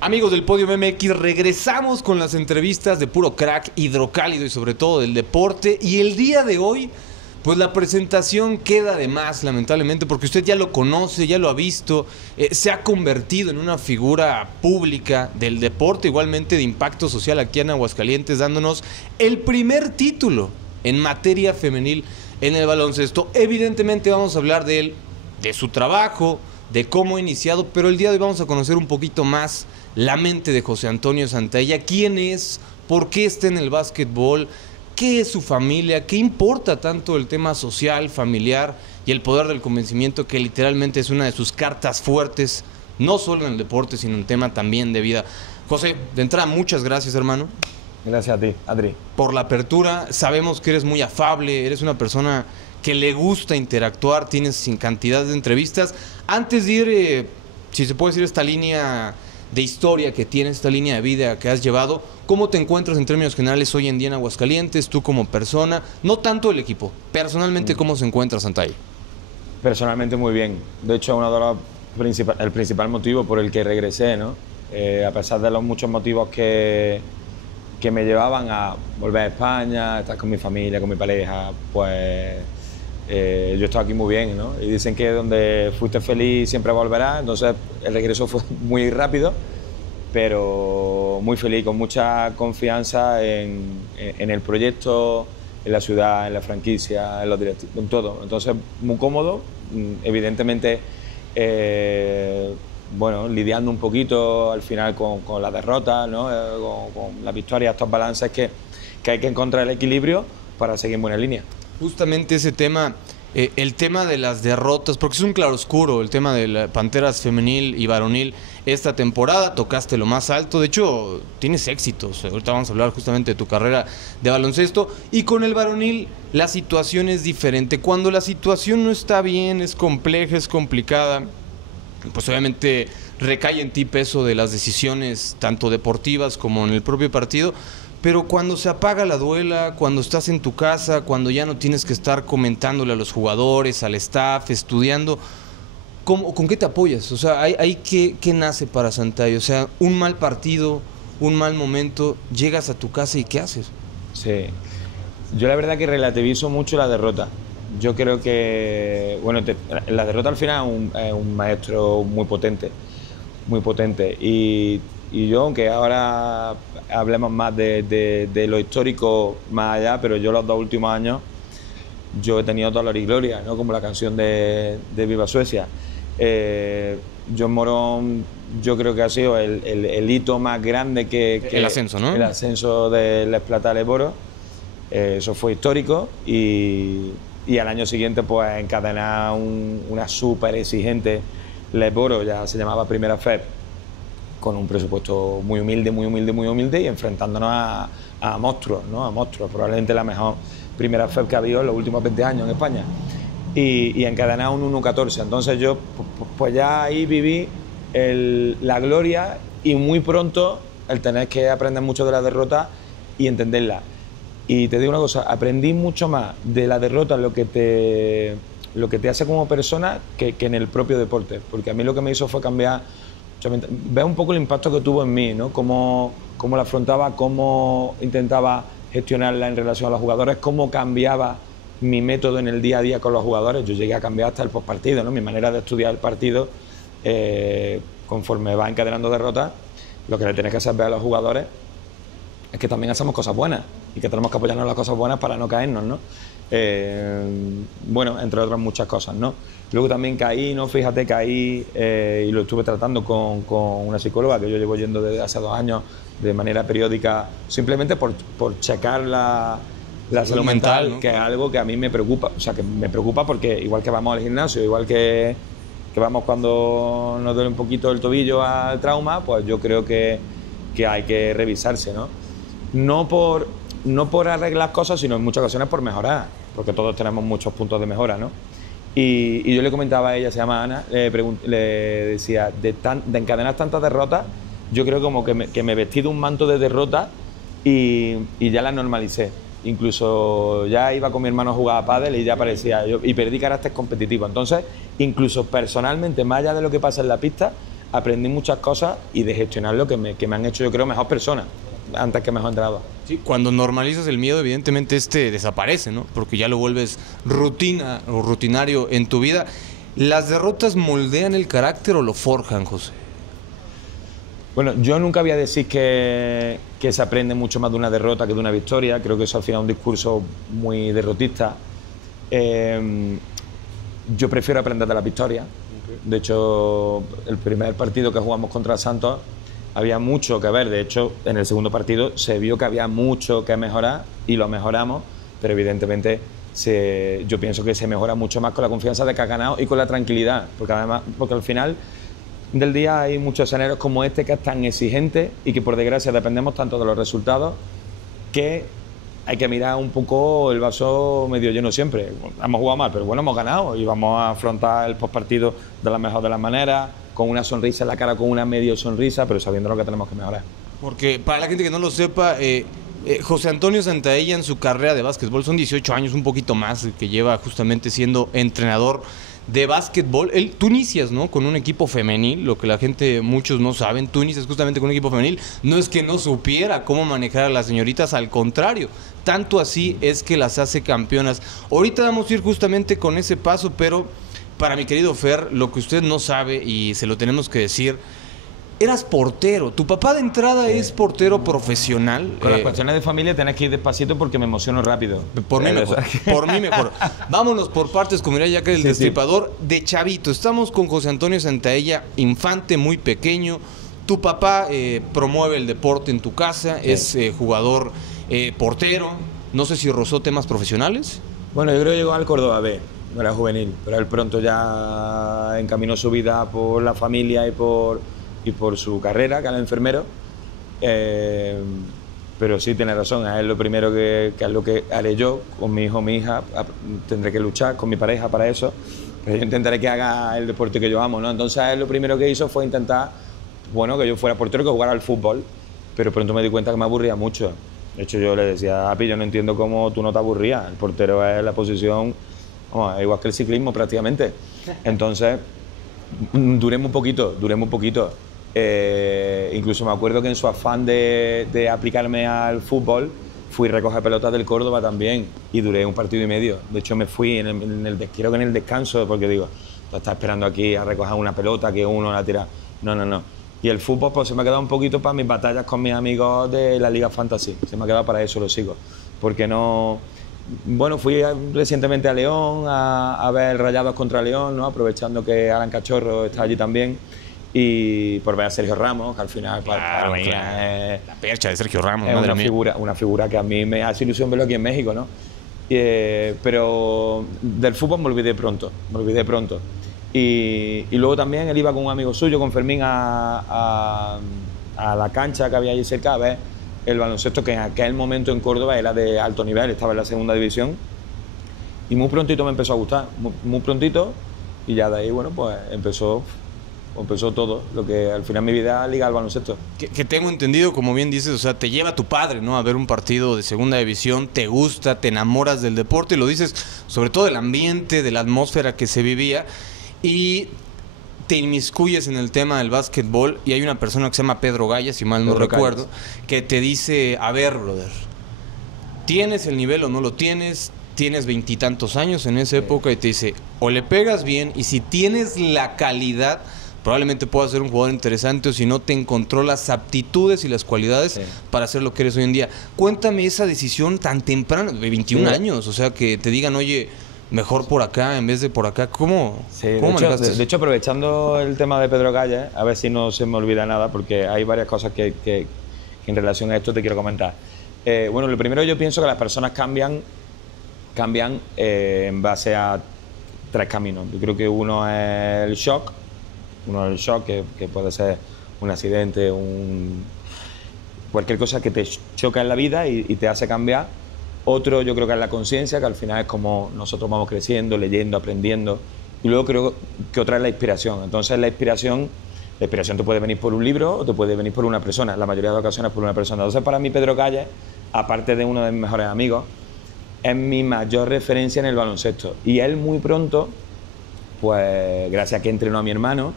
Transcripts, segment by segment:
Amigos del Podio MX, regresamos con las entrevistas de puro crack, hidrocálido y sobre todo del deporte. Y el día de hoy, pues la presentación queda de más, lamentablemente, porque usted ya lo conoce, ya lo ha visto, se ha convertido en una figura pública del deporte, igualmente de impacto social aquí en Aguascalientes, dándonos el primer título en materia femenil en el baloncesto. Evidentemente vamos a hablar de él, de su trabajo, de cómo ha iniciado, pero el día de hoy vamos a conocer un poquito más la mente de José Antonio Santalla, quién es, por qué está en el básquetbol, qué es su familia, qué importa tanto el tema social, familiar y el poder del convencimiento, que literalmente es una de sus cartas fuertes, no solo en el deporte, sino en tema también de vida. José, de entrada, muchas gracias, hermano. Gracias a ti, Adri. Por la apertura, sabemos que eres muy afable, eres una persona que le gusta interactuar, tienes sin cantidad de entrevistas. Antes de ir, si se puede decir, esta línea de historia que tienes, esta línea de vida que has llevado, ¿cómo te encuentras en términos generales hoy en día en Aguascalientes, tú como persona? No tanto el equipo, personalmente, ¿cómo se encuentra Santalla? Personalmente muy bien. De hecho, uno de el principal motivo por el que regresé, ¿no? A pesar de los muchos motivos que me llevaban a volver a España, estar con mi familia, con mi pareja, pues yo estoy aquí muy bien, ¿no? Y dicen que donde fuiste feliz siempre volverás, entonces el regreso fue muy rápido, pero muy feliz, con mucha confianza en el proyecto, en la ciudad, en la franquicia, en los directivos, en todo. Entonces, muy cómodo, evidentemente, bueno, lidiando un poquito al final con la derrota, ¿no? Con la victoria, estos balances que hay que encontrar el equilibrio para seguir en buena línea. Justamente ese tema, el tema de las derrotas, porque es un claroscuro, el tema de las Panteras femenil y varonil esta temporada, tocaste lo más alto, de hecho tienes éxitos, ahorita vamos a hablar justamente de tu carrera de baloncesto, y con el varonil la situación es diferente. Cuando la situación no está bien, es compleja, es complicada, pues obviamente recae en ti peso de las decisiones tanto deportivas como en el propio partido. Pero cuando se apaga la duela, cuando estás en tu casa, cuando ya no tienes que estar comentándole a los jugadores, al staff, estudiando, ¿con qué te apoyas? O sea, ¿qué nace para Santalla? O sea, un mal partido, un mal momento, llegas a tu casa y ¿qué haces? Sí, yo la verdad que relativizo mucho la derrota. Yo creo que, bueno, la derrota al final es un maestro muy potente, y yo, aunque ahora hablemos más de lo histórico más allá, pero yo los 2 últimos años yo he tenido dolor y gloria, ¿no? Como la canción de Viva Suecia. John Morón, yo creo que ha sido el hito más grande que el ascenso, ¿no? El ascenso del Esplata Leboro. Eso fue histórico, y al año siguiente pues encadenar una súper exigente Leboro, ya se llamaba Primera FEB, con un presupuesto muy humilde y enfrentándonos a monstruos, ¿no? A monstruos, probablemente la mejor Primera FEB que ha habido en los últimos 20 años en España, y encadenar un 1-14. Entonces yo pues ya ahí viví la gloria, y muy pronto el tener que aprender mucho de la derrota y entenderla. Y te digo una cosa, aprendí mucho más de la derrota lo que te hace como persona que en el propio deporte, porque a mí lo que me hizo fue cambiar. Ve un poco el impacto que tuvo en mí, ¿no? Cómo la afrontaba, cómo intentaba gestionarla en relación a los jugadores, cómo cambiaba mi método en el día a día con los jugadores. Yo llegué a cambiar hasta el postpartido, ¿no? Mi manera de estudiar el partido, conforme va encadenando derrotas. Lo que le tienes que hacer ver a los jugadores es que también hacemos cosas buenas y que tenemos que apoyarnos en las cosas buenas para no caernos, ¿no? Bueno, entre otras muchas cosas, ¿no? Luego también caí, ¿no? Fíjate, caí, y lo estuve tratando con una psicóloga que yo llevo yendo desde hace 2 años de manera periódica, simplemente por checar la salud mental, ¿no? Que es algo que a mí me preocupa, o sea, que me preocupa porque igual que vamos al gimnasio, igual que vamos cuando nos duele un poquito el tobillo al trauma, pues yo creo que hay que revisarse, ¿no? No por arreglar cosas, sino en muchas ocasiones por mejorar, porque todos tenemos muchos puntos de mejora, ¿no? Y yo le comentaba a ella, se llama Ana, le decía, de encadenar tantas derrotas, yo creo como que me vestí de un manto de derrota y ya la normalicé. Incluso ya iba con mi hermano a jugar a pádel y ya parecía, y perdí carácter competitivo. Entonces, incluso personalmente, más allá de lo que pasa en la pista, aprendí muchas cosas y de gestionar lo que me han hecho, yo creo, mejor persona, antes que mejor entrenador. Sí, cuando normalizas el miedo, evidentemente desaparece, ¿no? Porque ya lo vuelves rutina o rutinario en tu vida. ¿Las derrotas moldean el carácter o lo forjan, José? Bueno, yo nunca voy a decir que se aprende mucho más de una derrota que de una victoria. Creo que eso al final es un discurso muy derrotista. Yo prefiero aprender de la victoria. De hecho, el primer partido que jugamos contra el Santos había mucho que ver. De hecho, en el segundo partido se vio que había mucho que mejorar y lo mejoramos, pero evidentemente yo pienso que se mejora mucho más con la confianza de que has ganado y con la tranquilidad, porque al final del día hay muchos escenarios como este que es tan exigente y que por desgracia dependemos tanto de los resultados que hay que mirar un poco el vaso medio lleno siempre. Hemos jugado mal, pero bueno, hemos ganado y vamos a afrontar el postpartido de la mejor de las maneras, con una sonrisa en la cara, con una medio sonrisa, pero sabiendo lo que tenemos que mejorar. Porque para la gente que no lo sepa, José Antonio Santaella en su carrera de básquetbol son 18 años, un poquito más, que lleva justamente siendo entrenador de básquetbol. Tú inicias, ¿no?, con un equipo femenil, lo que la gente, muchos no saben. Tú inicias justamente con un equipo femenil. No es que no supiera cómo manejar a las señoritas, al contrario, tanto así es que las hace campeonas. Ahorita vamos a ir justamente con ese paso, pero para mi querido Fer, lo que usted no sabe y se lo tenemos que decir, eras portero. Tu papá de entrada es portero profesional. Con las cuestiones de familia tenés que ir despacito porque me emociono rápido. Por mí mejor. Por mí mejor. Vámonos por partes, como diría Jack el Destripador. De chavito, estamos con José Antonio Santaella, infante, muy pequeño. Tu papá promueve el deporte en tu casa, es jugador, portero. No sé si rozó temas profesionales. Bueno, yo creo que llegó al Córdoba B, no era juvenil, pero él pronto ya encaminó su vida por la familia y por su carrera, que era enfermero. Pero sí, tiene razón, es lo primero que es lo que haré yo con mi hijo o mi hija. Tendré que luchar con mi pareja para eso, pero yo intentaré que haga el deporte que yo amo, ¿no? Entonces él lo primero que hizo fue intentar, bueno, que yo fuera portero, que jugara al fútbol, pero pronto me di cuenta que me aburría mucho. De hecho, yo le decía, Api, yo no entiendo cómo tú no te aburrías. El portero es la posición, es igual que el ciclismo prácticamente. Entonces, duré muy poquito. Incluso me acuerdo que en su afán de aplicarme al fútbol, fui a recoger pelotas del Córdoba también y duré un partido y medio. De hecho, me fui creo que en el descanso, porque digo, tú estás esperando aquí a recoger una pelota que uno la tira. No. Y el fútbol pues se me ha quedado un poquito para mis batallas con mis amigos de la Liga Fantasy. Se me ha quedado para eso, lo sigo. Porque no... Bueno, fui recientemente a León a ver Rayados contra León, ¿no? Aprovechando que Alan Cachorro está allí también. Y por ver a Sergio Ramos, que al final... Claro. La percha de Sergio Ramos, es una figura que a mí me hace ilusión verlo aquí en México, ¿no? Pero del fútbol me olvidé pronto. Y luego también él iba con un amigo suyo, con Fermín, a la cancha que había allí cerca a ver el baloncesto, que en aquel momento en Córdoba era de alto nivel, estaba en la segunda división. Y muy prontito me empezó a gustar, muy prontito, y ya de ahí, bueno, pues empezó todo, lo que al final mi vida liga al baloncesto. Que tengo entendido, como bien dices, o sea, te lleva tu padre, ¿no?, a ver un partido de segunda división, te gusta, te enamoras del deporte, lo dices sobre todo del ambiente, de la atmósfera que se vivía, y te inmiscuyes en el tema del básquetbol, y hay una persona que se llama Pedro Gaya, si mal no recuerdo, que te dice, a ver, brother, ¿tienes el nivel o no lo tienes? Tienes 20 y tantos años en esa época, y te dice, o le pegas bien, y si tienes la calidad, probablemente puedas ser un jugador interesante, o si no, te encontró las aptitudes y las cualidades para hacer lo que eres hoy en día. Cuéntame esa decisión tan temprana, de 21 años, o sea, que te digan, oye, mejor por acá en vez de por acá. ¿Cómo manejaste? De hecho, aprovechando el tema de Pedro Gaya, a ver si no se me olvida nada, porque hay varias cosas que en relación a esto te quiero comentar. Bueno, lo primero, yo pienso que las personas cambian en base a 3 caminos. Yo creo que uno es el shock, que puede ser un accidente, cualquier cosa que te choca en la vida y te hace cambiar. Otro, yo creo que es la conciencia, que al final es como nosotros vamos creciendo, leyendo, aprendiendo. Y luego creo que otra es la inspiración. Entonces la inspiración te puede venir por un libro o te puede venir por una persona, en la mayoría de ocasiones por una persona. Entonces para mí Pedro Calle, aparte de uno de mis mejores amigos, es mi mayor referencia en el baloncesto. Y él muy pronto, pues gracias a que entrenó a mi hermano,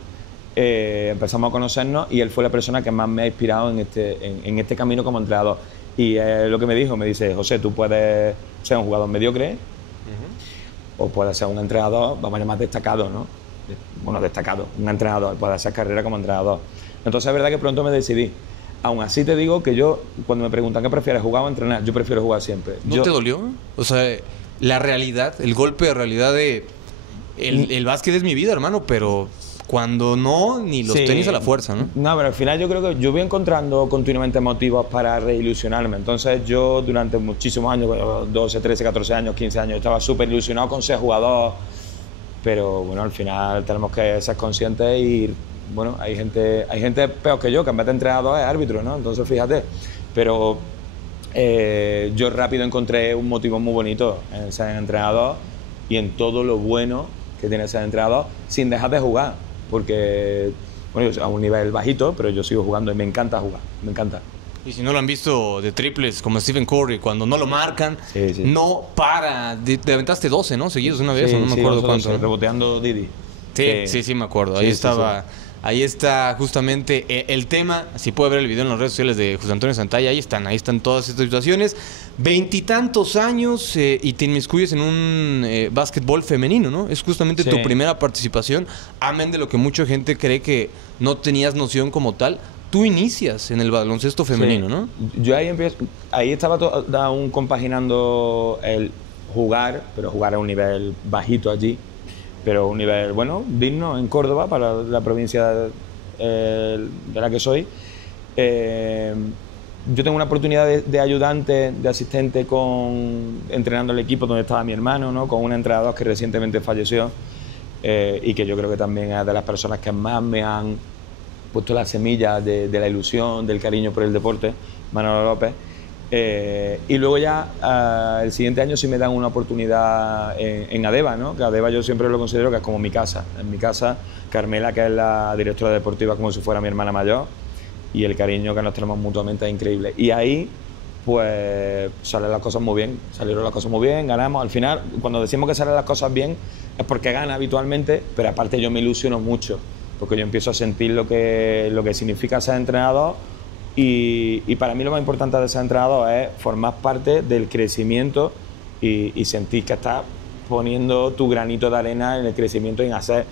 empezamos a conocernos y él fue la persona que más me ha inspirado en este camino como entrenador. Y lo que me dijo, me dice: José, tú puedes ser un jugador mediocre o puedes ser un entrenador, vamos a llamar destacado, ¿no? Bueno, destacado, un entrenador, puedes hacer carrera como entrenador. Entonces es verdad que pronto me decidí. Aún así te digo que yo, cuando me preguntan qué prefieres, jugar o entrenar, yo prefiero jugar siempre. ¿No te dolió? O sea, la realidad, el golpe de realidad de... El básquet es mi vida, hermano, pero cuando no, ni los tenis a la fuerza, ¿no? No, pero al final yo creo que yo voy encontrando continuamente motivos para reilusionarme. Entonces yo durante muchísimos años, 12, 13, 14 años, 15 años, estaba súper ilusionado con ser jugador, pero bueno, al final tenemos que ser conscientes y bueno, hay gente peor que yo, que en vez de entrenador es árbitro, ¿no? Entonces fíjate, pero yo rápido encontré un motivo muy bonito en ser entrenador y en todo lo bueno que tiene ser entrenador sin dejar de jugar, porque bueno, yo a un nivel bajito, pero yo sigo jugando y me encanta jugar, me encanta. Y si no lo han visto de triples como Stephen Curry, cuando no lo marcan, no para. Te aventaste 12, ¿no? Seguidos una vez, o no me acuerdo cuánto. Reboteando Didi. Sí, me acuerdo. Ahí estaba. Ahí está justamente el tema. Si puede ver el video en las redes sociales de José Antonio Santalla, ahí están todas estas situaciones. 20 años y te inmiscuyes en un básquetbol femenino, ¿no? Es justamente tu primera participación, amén de lo que mucha gente cree que no tenías noción como tal. Tú inicias en el baloncesto femenino, ¿no? Yo ahí estaba aún compaginando el jugar, pero jugar a un nivel bajito allí, pero un nivel, bueno, digno en Córdoba, para la provincia de la que soy. Yo tengo una oportunidad de ayudante, de asistente, entrenando el equipo donde estaba mi hermano, ¿no? Con un entrenador que recientemente falleció y que yo creo que también es de las personas que más me han puesto la semilla de la ilusión, del cariño por el deporte, Manolo López. Y luego ya el siguiente año sí me dan una oportunidad en ADEVA, ¿no? Que ADEVA yo siempre lo considero que es como mi casa. En mi casa, Carmela, que es la directora deportiva, como si fuera mi hermana mayor, y el cariño que nos tenemos mutuamente es increíble. Y ahí pues salieron las cosas muy bien, ganamos. Al final, cuando decimos que salen las cosas bien, es porque gana habitualmente, pero aparte yo me ilusiono mucho, porque yo empiezo a sentir lo que significa ser entrenador. Y para mí lo más importante de ser entrenador es formar parte del crecimiento y sentir que estás poniendo tu granito de arena en el crecimiento y en hacer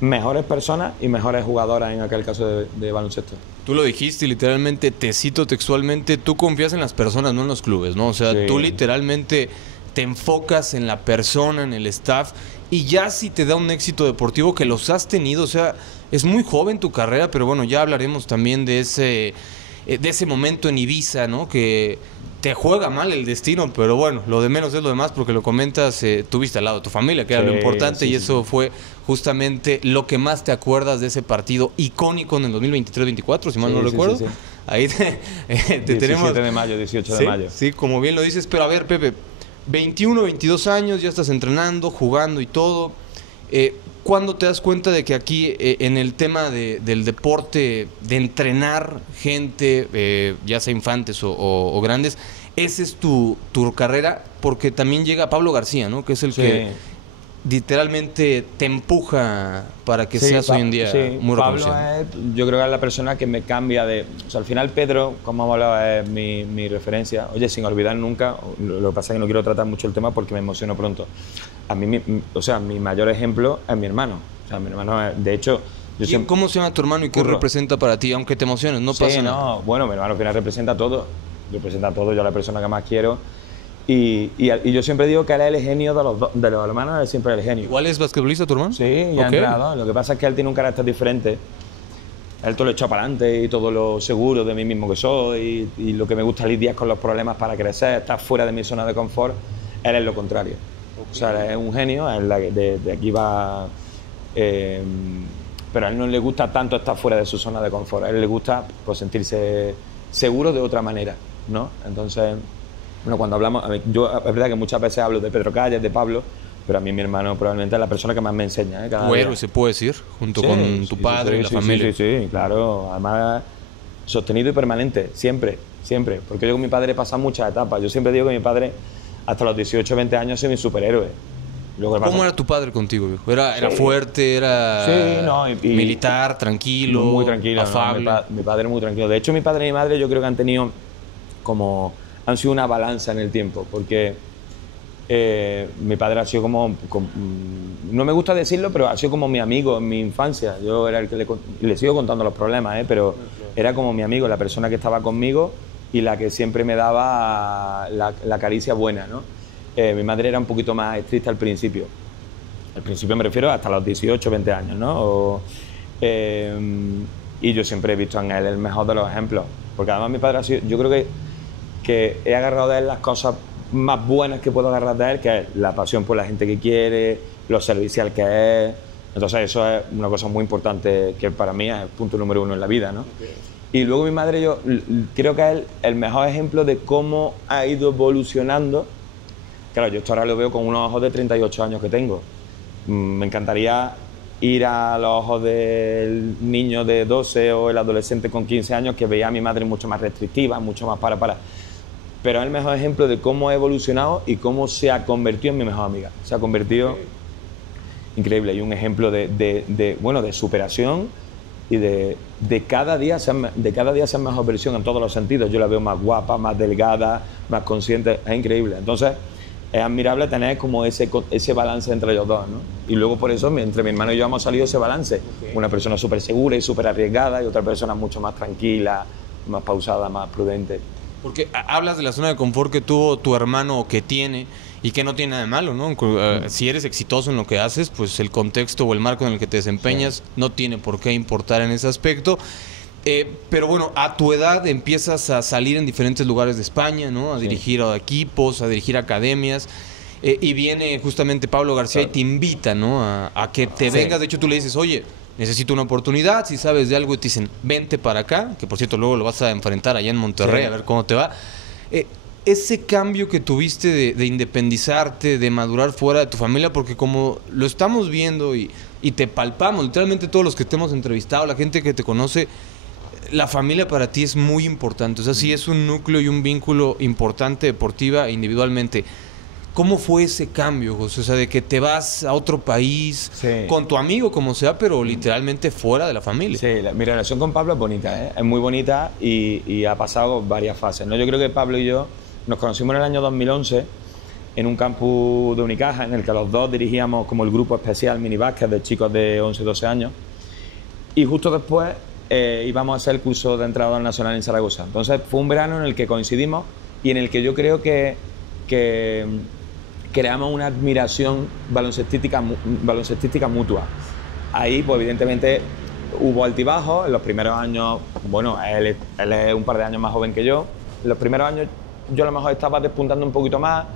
mejores personas y mejores jugadoras, en aquel caso de baloncesto. Tú lo dijiste, literalmente, te cito textualmente, tú confías en las personas, no en los clubes, ¿no? O sea, tú literalmente te enfocas en la persona, en el staff, y ya si te da un éxito deportivo, que los has tenido, o sea, es muy joven tu carrera, pero bueno, ya hablaremos también de ese momento en Ibiza, ¿no? Que te juega mal el destino, pero bueno, lo de menos es lo demás, porque lo comentas, tuviste al lado de tu familia, que era lo importante, y eso fue justamente lo que más te acuerdas de ese partido icónico en el 2023-24, si mal no recuerdo. Sí. Ahí te 17 tenemos... de mayo, 18 de mayo. Sí, como bien lo dices, pero a ver, Pepe, 21, 22 años, ya estás entrenando, jugando y todo. ¿Cuándo te das cuenta de que aquí en el tema del deporte, de entrenar gente, ya sea infantes o grandes, esa es tu carrera? Porque también llega Pablo García, ¿no? Que es el que literalmente te empuja para que seas hoy en día muy reconocido. Pablo yo creo que es la persona que me cambia de... O sea, al final Pedro, como hemos hablado, es mi referencia. Oye, sin olvidar nunca, lo que pasa es que no quiero tratar mucho el tema porque me emociono pronto. A mí, mi mayor ejemplo es mi hermano. O sea, mi hermano es, de hecho... ¿Cómo se llama tu hermano y qué representa para ti? Aunque te emociones, no pasa nada. Bueno, mi hermano al final representa todo. Representa todo, yo la persona que más quiero. Y yo siempre digo que él es el genio de los hermanos, él siempre es el genio. ¿Igual es basquetbolista tu hermano? Sí, ya entrenador. Lo que pasa es que él tiene un carácter diferente. Él todo lo echa para adelante y todo lo seguro de mí mismo que soy y lo que me gusta lidiar con los problemas para crecer, estar fuera de mi zona de confort. Él es lo contrario. O sea, él es un genio, de aquí va... pero a él no le gusta tanto estar fuera de su zona de confort. A él le gusta pues, sentirse seguro de otra manera, ¿no? Entonces... Bueno, cuando hablamos, yo es verdad que muchas veces hablo de Pedro Calles, de Pablo, pero a mí mi hermano probablemente es la persona que más me enseña. Héroe, se puede decir, junto con tu padre y la familia. Sí, claro. Además, sostenido y permanente, siempre. Porque yo con mi padre he pasado muchas etapas. Yo siempre digo que mi padre, hasta los 18, 20 años, soy mi superhéroe. Luego ¿Cómo era tu padre contigo, viejo? ¿Era fuerte, era sí, no, militar, tranquilo, muy tranquilo, afable? No, mi padre muy tranquilo. De hecho, mi padre y mi madre yo creo que han tenido han sido una balanza en el tiempo, porque mi padre ha sido no me gusta decirlo, pero ha sido como mi amigo en mi infancia. Yo era el que le sigo contando los problemas, pero era como mi amigo, la persona que estaba conmigo y la que siempre me daba la caricia buena, ¿no? Mi madre era un poquito más estricta al principio. Al principio me refiero hasta los 18, 20 años, ¿no? Y yo siempre he visto en él el mejor de los ejemplos. Porque además mi padre ha sido, yo creo que he agarrado de él las cosas más buenas que puedo agarrar de él, que es la pasión por la gente que quiere, lo servicial que es. Entonces eso es una cosa muy importante que para mí es el punto número 1 en la vida, ¿no? Okay. Y luego mi madre, yo creo que es el mejor ejemplo de cómo ha ido evolucionando. Claro, yo esto ahora lo veo con unos ojos de 38 años que tengo. Me encantaría ir a los ojos del niño de 12 o el adolescente con 15 años que veía a mi madre mucho más restrictiva, mucho más para. Pero es el mejor ejemplo de cómo ha evolucionado y cómo se ha convertido en mi mejor amiga. Se ha convertido increíble, y un ejemplo de superación y de cada día ser mejor versión en todos los sentidos. Yo la veo más guapa, más delgada, más consciente, es increíble. Entonces es admirable tener como ese balance entre ellos dos, ¿no? Y luego por eso entre mi hermano y yo hemos salido ese balance. Okay. Una persona súper segura y súper arriesgada y otra persona mucho más tranquila, más pausada, más prudente. Porque hablas de la zona de confort que tuvo tu hermano o que tiene y que no tiene nada de malo, ¿no? Si eres exitoso en lo que haces, pues el contexto o el marco en el que te desempeñas no tiene por qué importar en ese aspecto. Pero bueno, a tu edad empiezas a salir en diferentes lugares de España, ¿no? A dirigir equipos, a dirigir academias. Y viene justamente Pablo García y te invita, ¿no? A que te vengas. De hecho, tú le dices, oye, necesito una oportunidad, si sabes de algo, te dicen, vente para acá, que por cierto luego lo vas a enfrentar allá en Monterrey, a ver cómo te va. Ese cambio que tuviste de independizarte, de madurar fuera de tu familia, porque como lo estamos viendo y te palpamos, literalmente todos los que te hemos entrevistado, la gente que te conoce, la familia para ti es muy importante. O sea, sí es un núcleo y un vínculo importante deportiva e individualmente. ¿Cómo fue ese cambio, José? O sea, de que te vas a otro país, con tu amigo, como sea, pero literalmente fuera de la familia. Sí, mi relación con Pablo es bonita, ¿eh? Es muy bonita y ha pasado varias fases, ¿no? Yo creo que Pablo y yo nos conocimos en el año 2011 en un campus de Unicaja, en el que los dos dirigíamos como el grupo especial minibásquet de chicos de 11 y 12 años. Y justo después íbamos a hacer el curso de entrenador nacional en Zaragoza. Entonces fue un verano en el que coincidimos y en el que yo creo que creamos una admiración baloncestística mutua. Ahí, pues evidentemente, hubo altibajos. En los primeros años, bueno, él es un par de años más joven que yo. En los primeros años yo a lo mejor estaba despuntando un poquito más,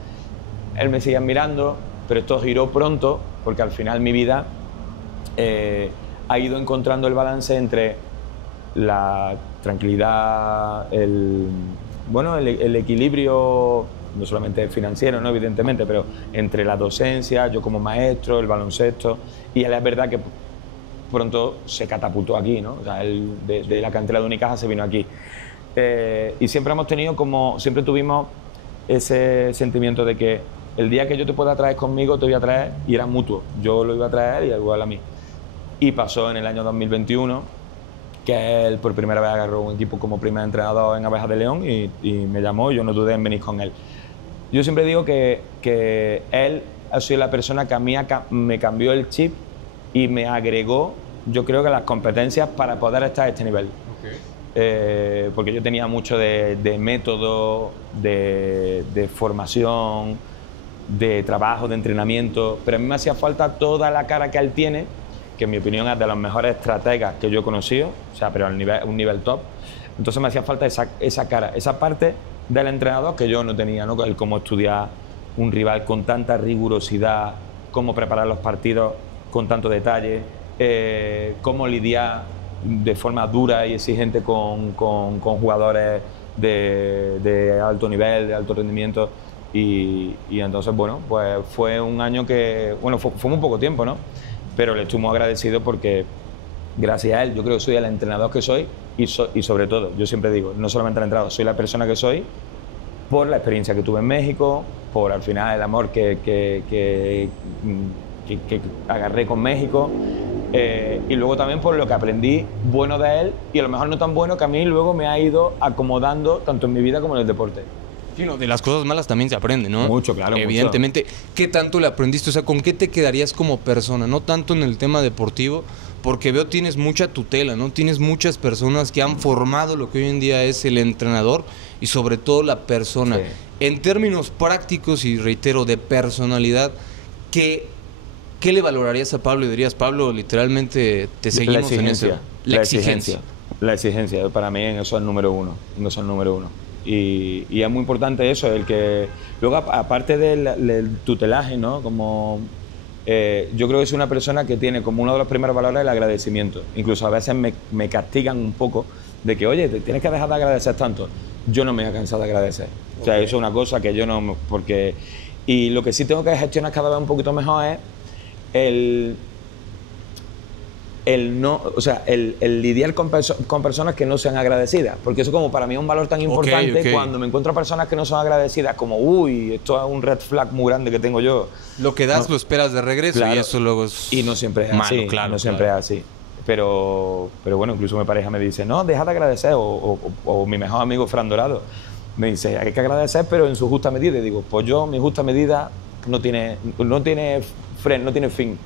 él me seguía admirando, pero esto giró pronto, porque al final mi vida ha ido encontrando el balance entre la tranquilidad, el equilibrio, no solamente financiero, ¿no? Evidentemente, pero entre la docencia, yo como maestro, el baloncesto, y él es verdad que pronto se catapultó aquí, ¿no? O sea, él de la cantera de Unicaja se vino aquí. Y siempre tuvimos ese sentimiento de que el día que yo te pueda traer conmigo, te voy a traer, y era mutuo. Yo lo iba a traer y él igual a mí. Y pasó en el año 2021, que él por primera vez agarró un equipo como primer entrenador en Abejas de León y me llamó, y yo no dudé en venir con él. Yo siempre digo que él ha sido la persona que a mí me cambió el chip y me agregó, yo creo que las competencias para poder estar a este nivel. Okay. Porque yo tenía mucho de método, de formación, de trabajo, de entrenamiento, pero a mí me hacía falta toda la cara que él tiene, que en mi opinión es de los mejores estrategas que yo he conocido, o sea, pero a un nivel top. Entonces me hacía falta esa cara, esa parte del entrenador que yo no tenía, ¿no? El cómo estudiar un rival con tanta rigurosidad, cómo preparar los partidos con tanto detalle, cómo lidiar de forma dura y exigente con jugadores de alto nivel, de alto rendimiento. Y entonces, bueno, pues fue un año que, bueno, fue muy poco tiempo, ¿no? Pero le estoy muy agradecido porque gracias a él yo creo que soy el entrenador que soy y sobre todo, yo siempre digo, no solamente el entrenador, soy la persona que soy por la experiencia que tuve en México, por al final el amor que agarré con México, y luego también por lo que aprendí bueno de él y a lo mejor no tan bueno, que a mí luego me ha ido acomodando tanto en mi vida como en el deporte. Sí, no, de las cosas malas también se aprende, ¿no? Mucho, claro. Evidentemente. Mucho. ¿Qué tanto le aprendiste? O sea, ¿con qué te quedarías como persona? No tanto en el tema deportivo, porque veo tienes mucha tutela, ¿no? Tienes muchas personas que han formado lo que hoy en día es el entrenador y sobre todo la persona. Sí. En términos prácticos y reitero, de personalidad, ¿qué le valorarías a Pablo? Y dirías, Pablo, literalmente te seguimos en eso. La exigencia. La exigencia, para mí eso es el número uno. Eso es el número uno. Y es muy importante eso, el que luego aparte del tutelaje, ¿no? Como yo creo que es una persona que tiene como uno de los primeros valores el agradecimiento. Incluso a veces me castigan un poco de que, oye, te tienes que dejar de agradecer tanto. Yo no me voy a cansar de agradecer. Okay. O sea, eso es una cosa que yo no... porque y lo que sí tengo que gestionar cada vez un poquito mejor es el no, o sea, el lidiar con personas que no sean agradecidas, porque eso como para mí es un valor tan importante. Okay. Cuando me encuentro personas que no son agradecidas, como uy, esto es un red flag muy grande que tengo yo. Lo que das lo esperas de regreso, claro, y eso luego es y no siempre es malo, así, claro, no siempre es así. Pero bueno, incluso mi pareja me dice, no, deja de agradecer, o mi mejor amigo Fran Dorado me dice, hay que agradecer, pero en su justa medida. Y digo, pues yo, mi justa medida no tiene fin,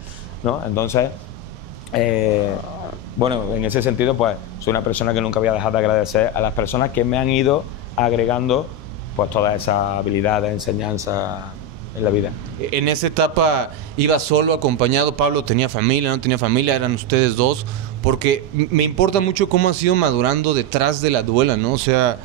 ¿no? Entonces, bueno, en ese sentido, pues soy una persona que nunca voy a dejar de agradecer a las personas que me han ido agregando pues todas esas habilidades, enseñanzas en la vida. En esa etapa, ¿ibas solo, acompañado? Pablo, ¿tenía familia, no tenía familia? ¿Eran ustedes dos? Porque me importa mucho cómo has ido madurando detrás de la duela, ¿no? O sea,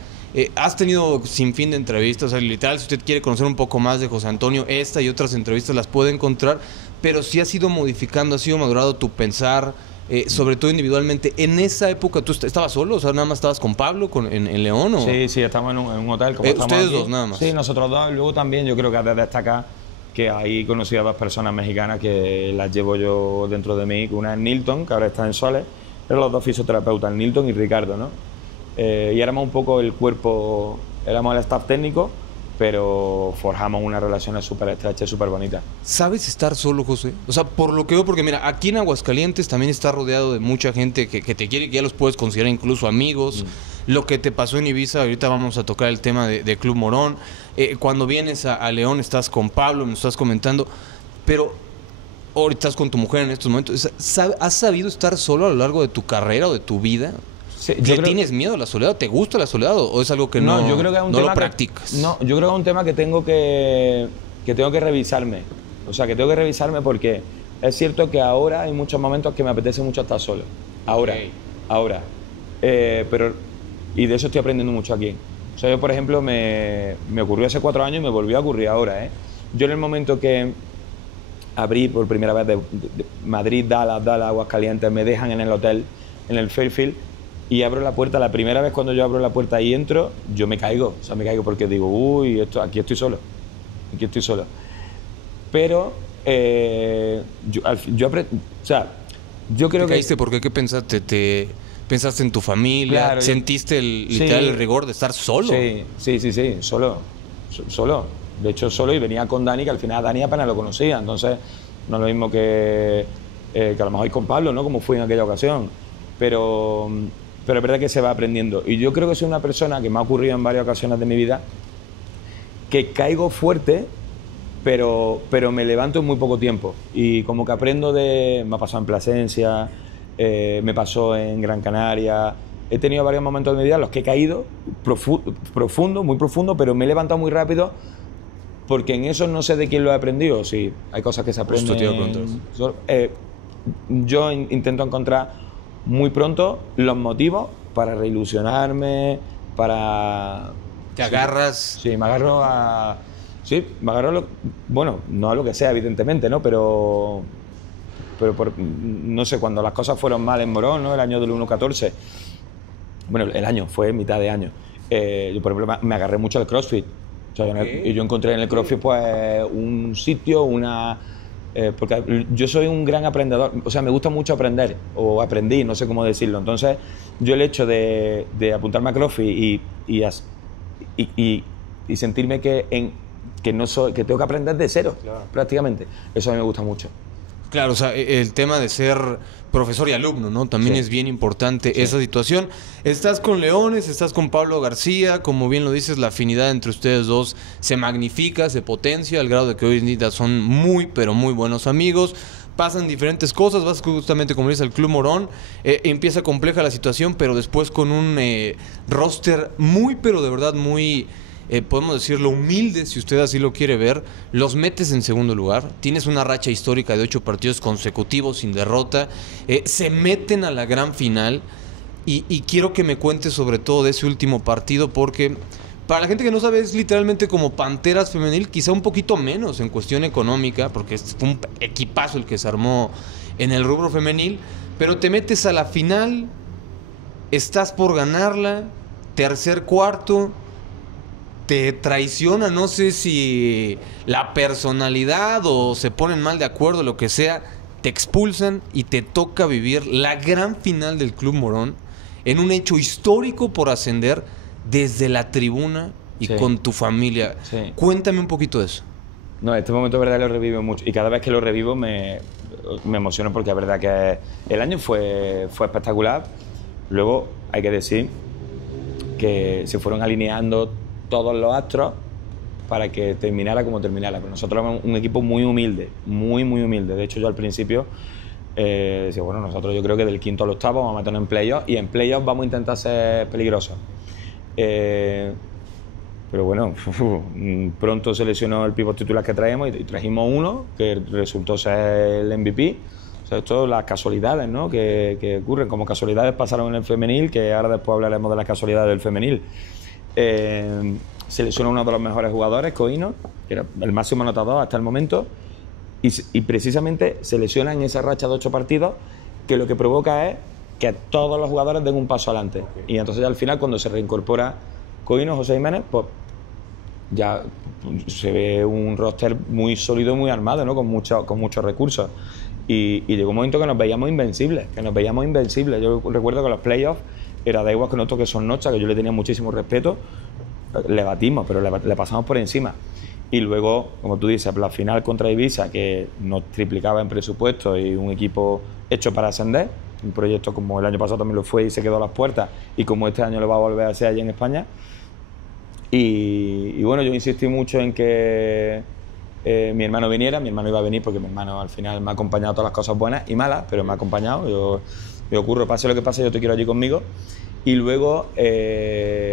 has tenido sin fin de entrevistas, o sea, literal, si usted quiere conocer un poco más de José Antonio, esta y otras entrevistas las puede encontrar, pero sí has ido modificando, has ido madurando tu pensar, sobre todo individualmente. En esa época, ¿tú estabas solo? O sea, ¿nada más estabas con Pablo en León? ¿O? Sí, estábamos en un hotel. Como ¿Ustedes aquí. Dos, nada más? Sí, nosotros dos. Y luego también yo creo que has de destacar que ahí conocí a dos personas mexicanas que las llevo yo dentro de mí. Una es Nilton, que ahora está en Soles. Eran los dos fisioterapeutas, Nilton y Ricardo, ¿no? Y éramos un poco el cuerpo, éramos el staff técnico, pero forjamos una relación súper estrecha, súper bonita. ¿Sabes estar solo, José? O sea, por lo que veo, porque mira, aquí en Aguascalientes también está rodeado de mucha gente que te quiere, que ya los puedes considerar incluso amigos. Lo que te pasó en Ibiza, ahorita vamos a tocar el tema de Club Morón. Cuando vienes a León estás con Pablo, me estás comentando, pero ahorita estás con tu mujer en estos momentos. ¿Has sabido estar solo a lo largo de tu carrera o de tu vida? Sí, ¿Tienes miedo a la soledad? ¿Te gusta la soledad o es algo que no, yo creo que es un no tema lo practicas? No, yo creo que es un tema que tengo que revisarme. O sea, que tengo que revisarme porque es cierto que ahora hay muchos momentos que me apetece mucho estar solo. Ahora. Pero, y de eso estoy aprendiendo mucho aquí. O sea, yo, por ejemplo, me ocurrió hace 4 años y me volvió a ocurrir ahora, ¿eh? Yo en el momento que abrí por primera vez de Madrid, Dallas, Aguascalientes, me dejan en el hotel, en el Fairfield, y abro la puerta, la primera vez cuando yo abro la puerta y entro, yo me caigo. O sea, me caigo porque digo, uy, aquí estoy solo. Pero yo creo que... ¿Caíste? ¿Por qué? ¿Qué pensaste? ¿Pensaste en tu familia? Claro, ¿Sentiste el rigor de estar solo? Sí, solo. De hecho, solo, y venía con Dani, que al final Dani apenas lo conocía. Entonces, no es lo mismo que a lo mejor con Pablo, ¿no? Como fui en aquella ocasión. Pero es verdad que se va aprendiendo. Y yo creo que soy una persona que me ha ocurrido en varias ocasiones de mi vida que caigo fuerte, pero me levanto en muy poco tiempo. Y como que aprendo me ha pasado en Plasencia, me pasó en Gran Canaria. He tenido varios momentos de mi vida en los que he caído muy profundo, pero me he levantado muy rápido porque en eso no sé de quién lo he aprendido. Sí, hay cosas que se aprenden. Yo intento encontrar muy pronto los motivos para reilusionarme, para... ¿Te agarras? Sí, me agarro a... Sí, me agarro bueno, no a lo que sea, evidentemente, ¿no? Pero no sé, cuando las cosas fueron mal en Morón, ¿no? El año del 1-14. Bueno, el año, fue mitad de año. Yo, por ejemplo, me agarré mucho al CrossFit. O sea, yo encontré en el CrossFit, pues, un sitio, porque yo soy un gran aprendedor, o sea, me gusta mucho aprender, o aprendí, no sé cómo decirlo. Entonces, yo el hecho de apuntarme a CrossFit y y sentirme que no soy, que tengo que aprender de cero, prácticamente. Eso a mí me gusta mucho. Claro, o sea, el tema de ser profesor y alumno, ¿no? También es bien importante esa situación. Estás con Leones, estás con Pablo García, como bien lo dices, la afinidad entre ustedes dos se magnifica, se potencia, al grado de que hoy en día son muy, pero muy buenos amigos. Pasan diferentes cosas, vas justamente como dice al Club Morón, empieza compleja la situación, pero después con un roster muy, pero de verdad muy... podemos decirlo humilde, si usted así lo quiere ver, los metes en segundo lugar, tienes una racha histórica de 8 partidos consecutivos sin derrota, se meten a la gran final y quiero que me cuentes sobre todo de ese último partido porque para la gente que no sabe es literalmente como Panteras femenil, quizá un poquito menos en cuestión económica porque fue un equipazo el que se armó en el rubro femenil, pero te metes a la final, estás por ganarla, tercer cuarto, te traiciona, no sé si la personalidad o se ponen mal de acuerdo, lo que sea, te expulsan y te toca vivir la gran final del Club Morón en un hecho histórico por ascender desde la tribuna y con tu familia. Cuéntame un poquito de eso. No, este momento de verdad lo revivo mucho y cada vez que lo revivo me emociono porque es verdad que el año fue espectacular. Luego hay que decir que se fueron alineando todos los astros para que terminara como terminara. Pero nosotros éramos un equipo muy humilde, muy humilde. De hecho, yo al principio decía, bueno, nosotros yo creo que del quinto al octavo vamos a meternos en playoffs y en playoffs vamos a intentar ser peligrosos. Pero bueno, pronto se lesionó el pívot titular que traemos y trajimos uno que resultó ser el MVP. O sea, esto las casualidades, ¿no? que ocurren. Como casualidades pasaron en el femenil, que ahora después hablaremos de las casualidades del femenil. Se lesionó uno de los mejores jugadores, Coino, que era el máximo anotador hasta el momento, y precisamente se lesiona en esa racha de 8 partidos, que lo que provoca es que todos los jugadores den un paso adelante. Y entonces ya al final, cuando se reincorpora Coino, José Jiménez, pues ya se ve un roster muy sólido, muy armado, ¿no? con muchos recursos. Y llegó un momento que nos veíamos invencibles, Yo recuerdo que los playoffs era da igual que nosotros que son Nocha, que yo le tenía muchísimo respeto, le batimos, pero le pasamos por encima. Y luego, como tú dices, la final contra Ibiza, que nos triplicaba en presupuesto y un equipo hecho para ascender, un proyecto como el año pasado también lo fue y se quedó a las puertas, y como este año lo va a volver a ser allí en España. Y bueno, yo insistí mucho en que mi hermano viniera. Mi hermano iba a venir porque mi hermano al final me ha acompañado todas las cosas buenas y malas, pero me ha acompañado. Me ocurre, pase lo que pase, yo te quiero allí conmigo. Y luego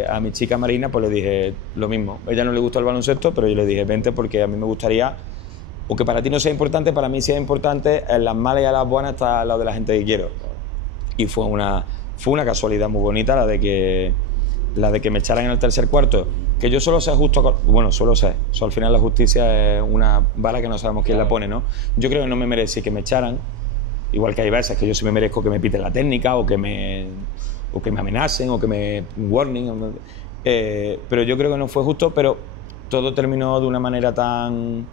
a mi chica Marina pues le dije lo mismo. A ella no le gusta el baloncesto, pero yo le dije vente porque a mí me gustaría, aunque para ti no sea importante, para mí sí es importante, en las malas y en las buenas está al lado de la gente que quiero. Y fue una casualidad muy bonita la de que me echaran en el tercer cuarto, que yo solo sé justo, bueno, solo sé, eso al final la justicia es una bala que no sabemos quién la pone, ¿no? Yo creo que no me merecí que me echaran, igual que hay veces que yo sí me merezco que me piten la técnica o que me amenacen o que me warning, pero yo creo que no fue justo, pero todo terminó de una manera tan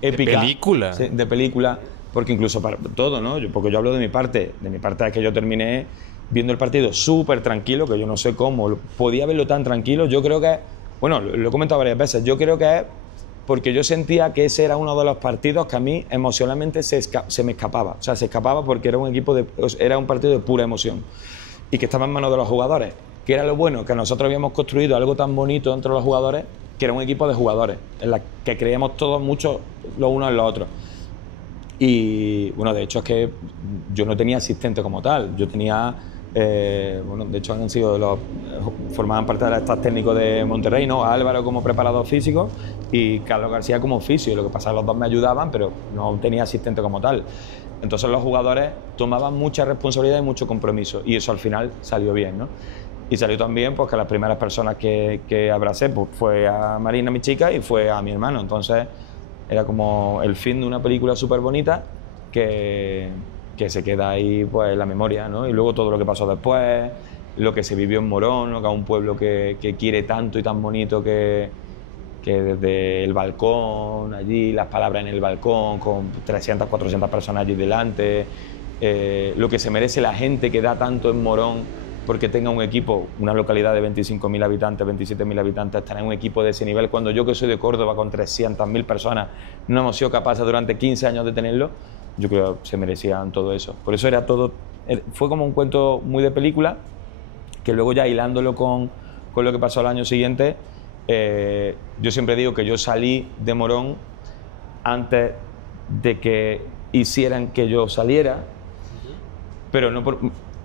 épica. De película. Sí, de película, porque incluso para todo, ¿no? Porque yo hablo de mi parte es que yo terminé viendo el partido súper tranquilo, que yo no sé cómo podía verlo tan tranquilo. Yo creo que, bueno, lo he comentado varias veces, yo creo que es porque yo sentía que ese era uno de los partidos que a mí emocionalmente se me escapaba. O sea, se escapaba porque era un partido de pura emoción y que estaba en manos de los jugadores, que era lo bueno, que nosotros habíamos construido algo tan bonito entre los jugadores, que era un equipo de jugadores, en la que creíamos todos mucho los unos en los otros. Y bueno, de hecho es que yo no tenía asistente como tal, yo tenía, bueno, de hecho formaban parte del staff técnico de Monterrey, ¿no? Álvaro como preparador físico y Carlos García como fisio, lo que pasa es que los dos me ayudaban, pero no tenía asistente como tal. Entonces los jugadores tomaban mucha responsabilidad y mucho compromiso, y eso al final salió bien, ¿no? Y salió también pues que las primeras personas que abracé pues, fue a Marina, mi chica, y fue a mi hermano. Entonces era como el fin de una película súper bonita que se queda ahí pues en la memoria, ¿no? Y luego todo lo que pasó después, lo que se vivió en Morón, ¿no? Que es un pueblo que quiere tanto y tan bonito que desde el balcón allí, las palabras en el balcón, con 300, 400 personas allí delante, lo que se merece la gente que da tanto en Morón porque tenga un equipo, una localidad de 25.000 habitantes, 27.000 habitantes, tener un equipo de ese nivel, cuando yo, que soy de Córdoba, con 300.000 personas, no hemos sido capaces durante 15 años de tenerlo, yo creo que se merecían todo eso. Por eso era todo, fue como un cuento muy de película, que luego ya hilándolo con lo que pasó al año siguiente, yo siempre digo que yo salí de Morón antes de que hicieran que yo saliera, pero no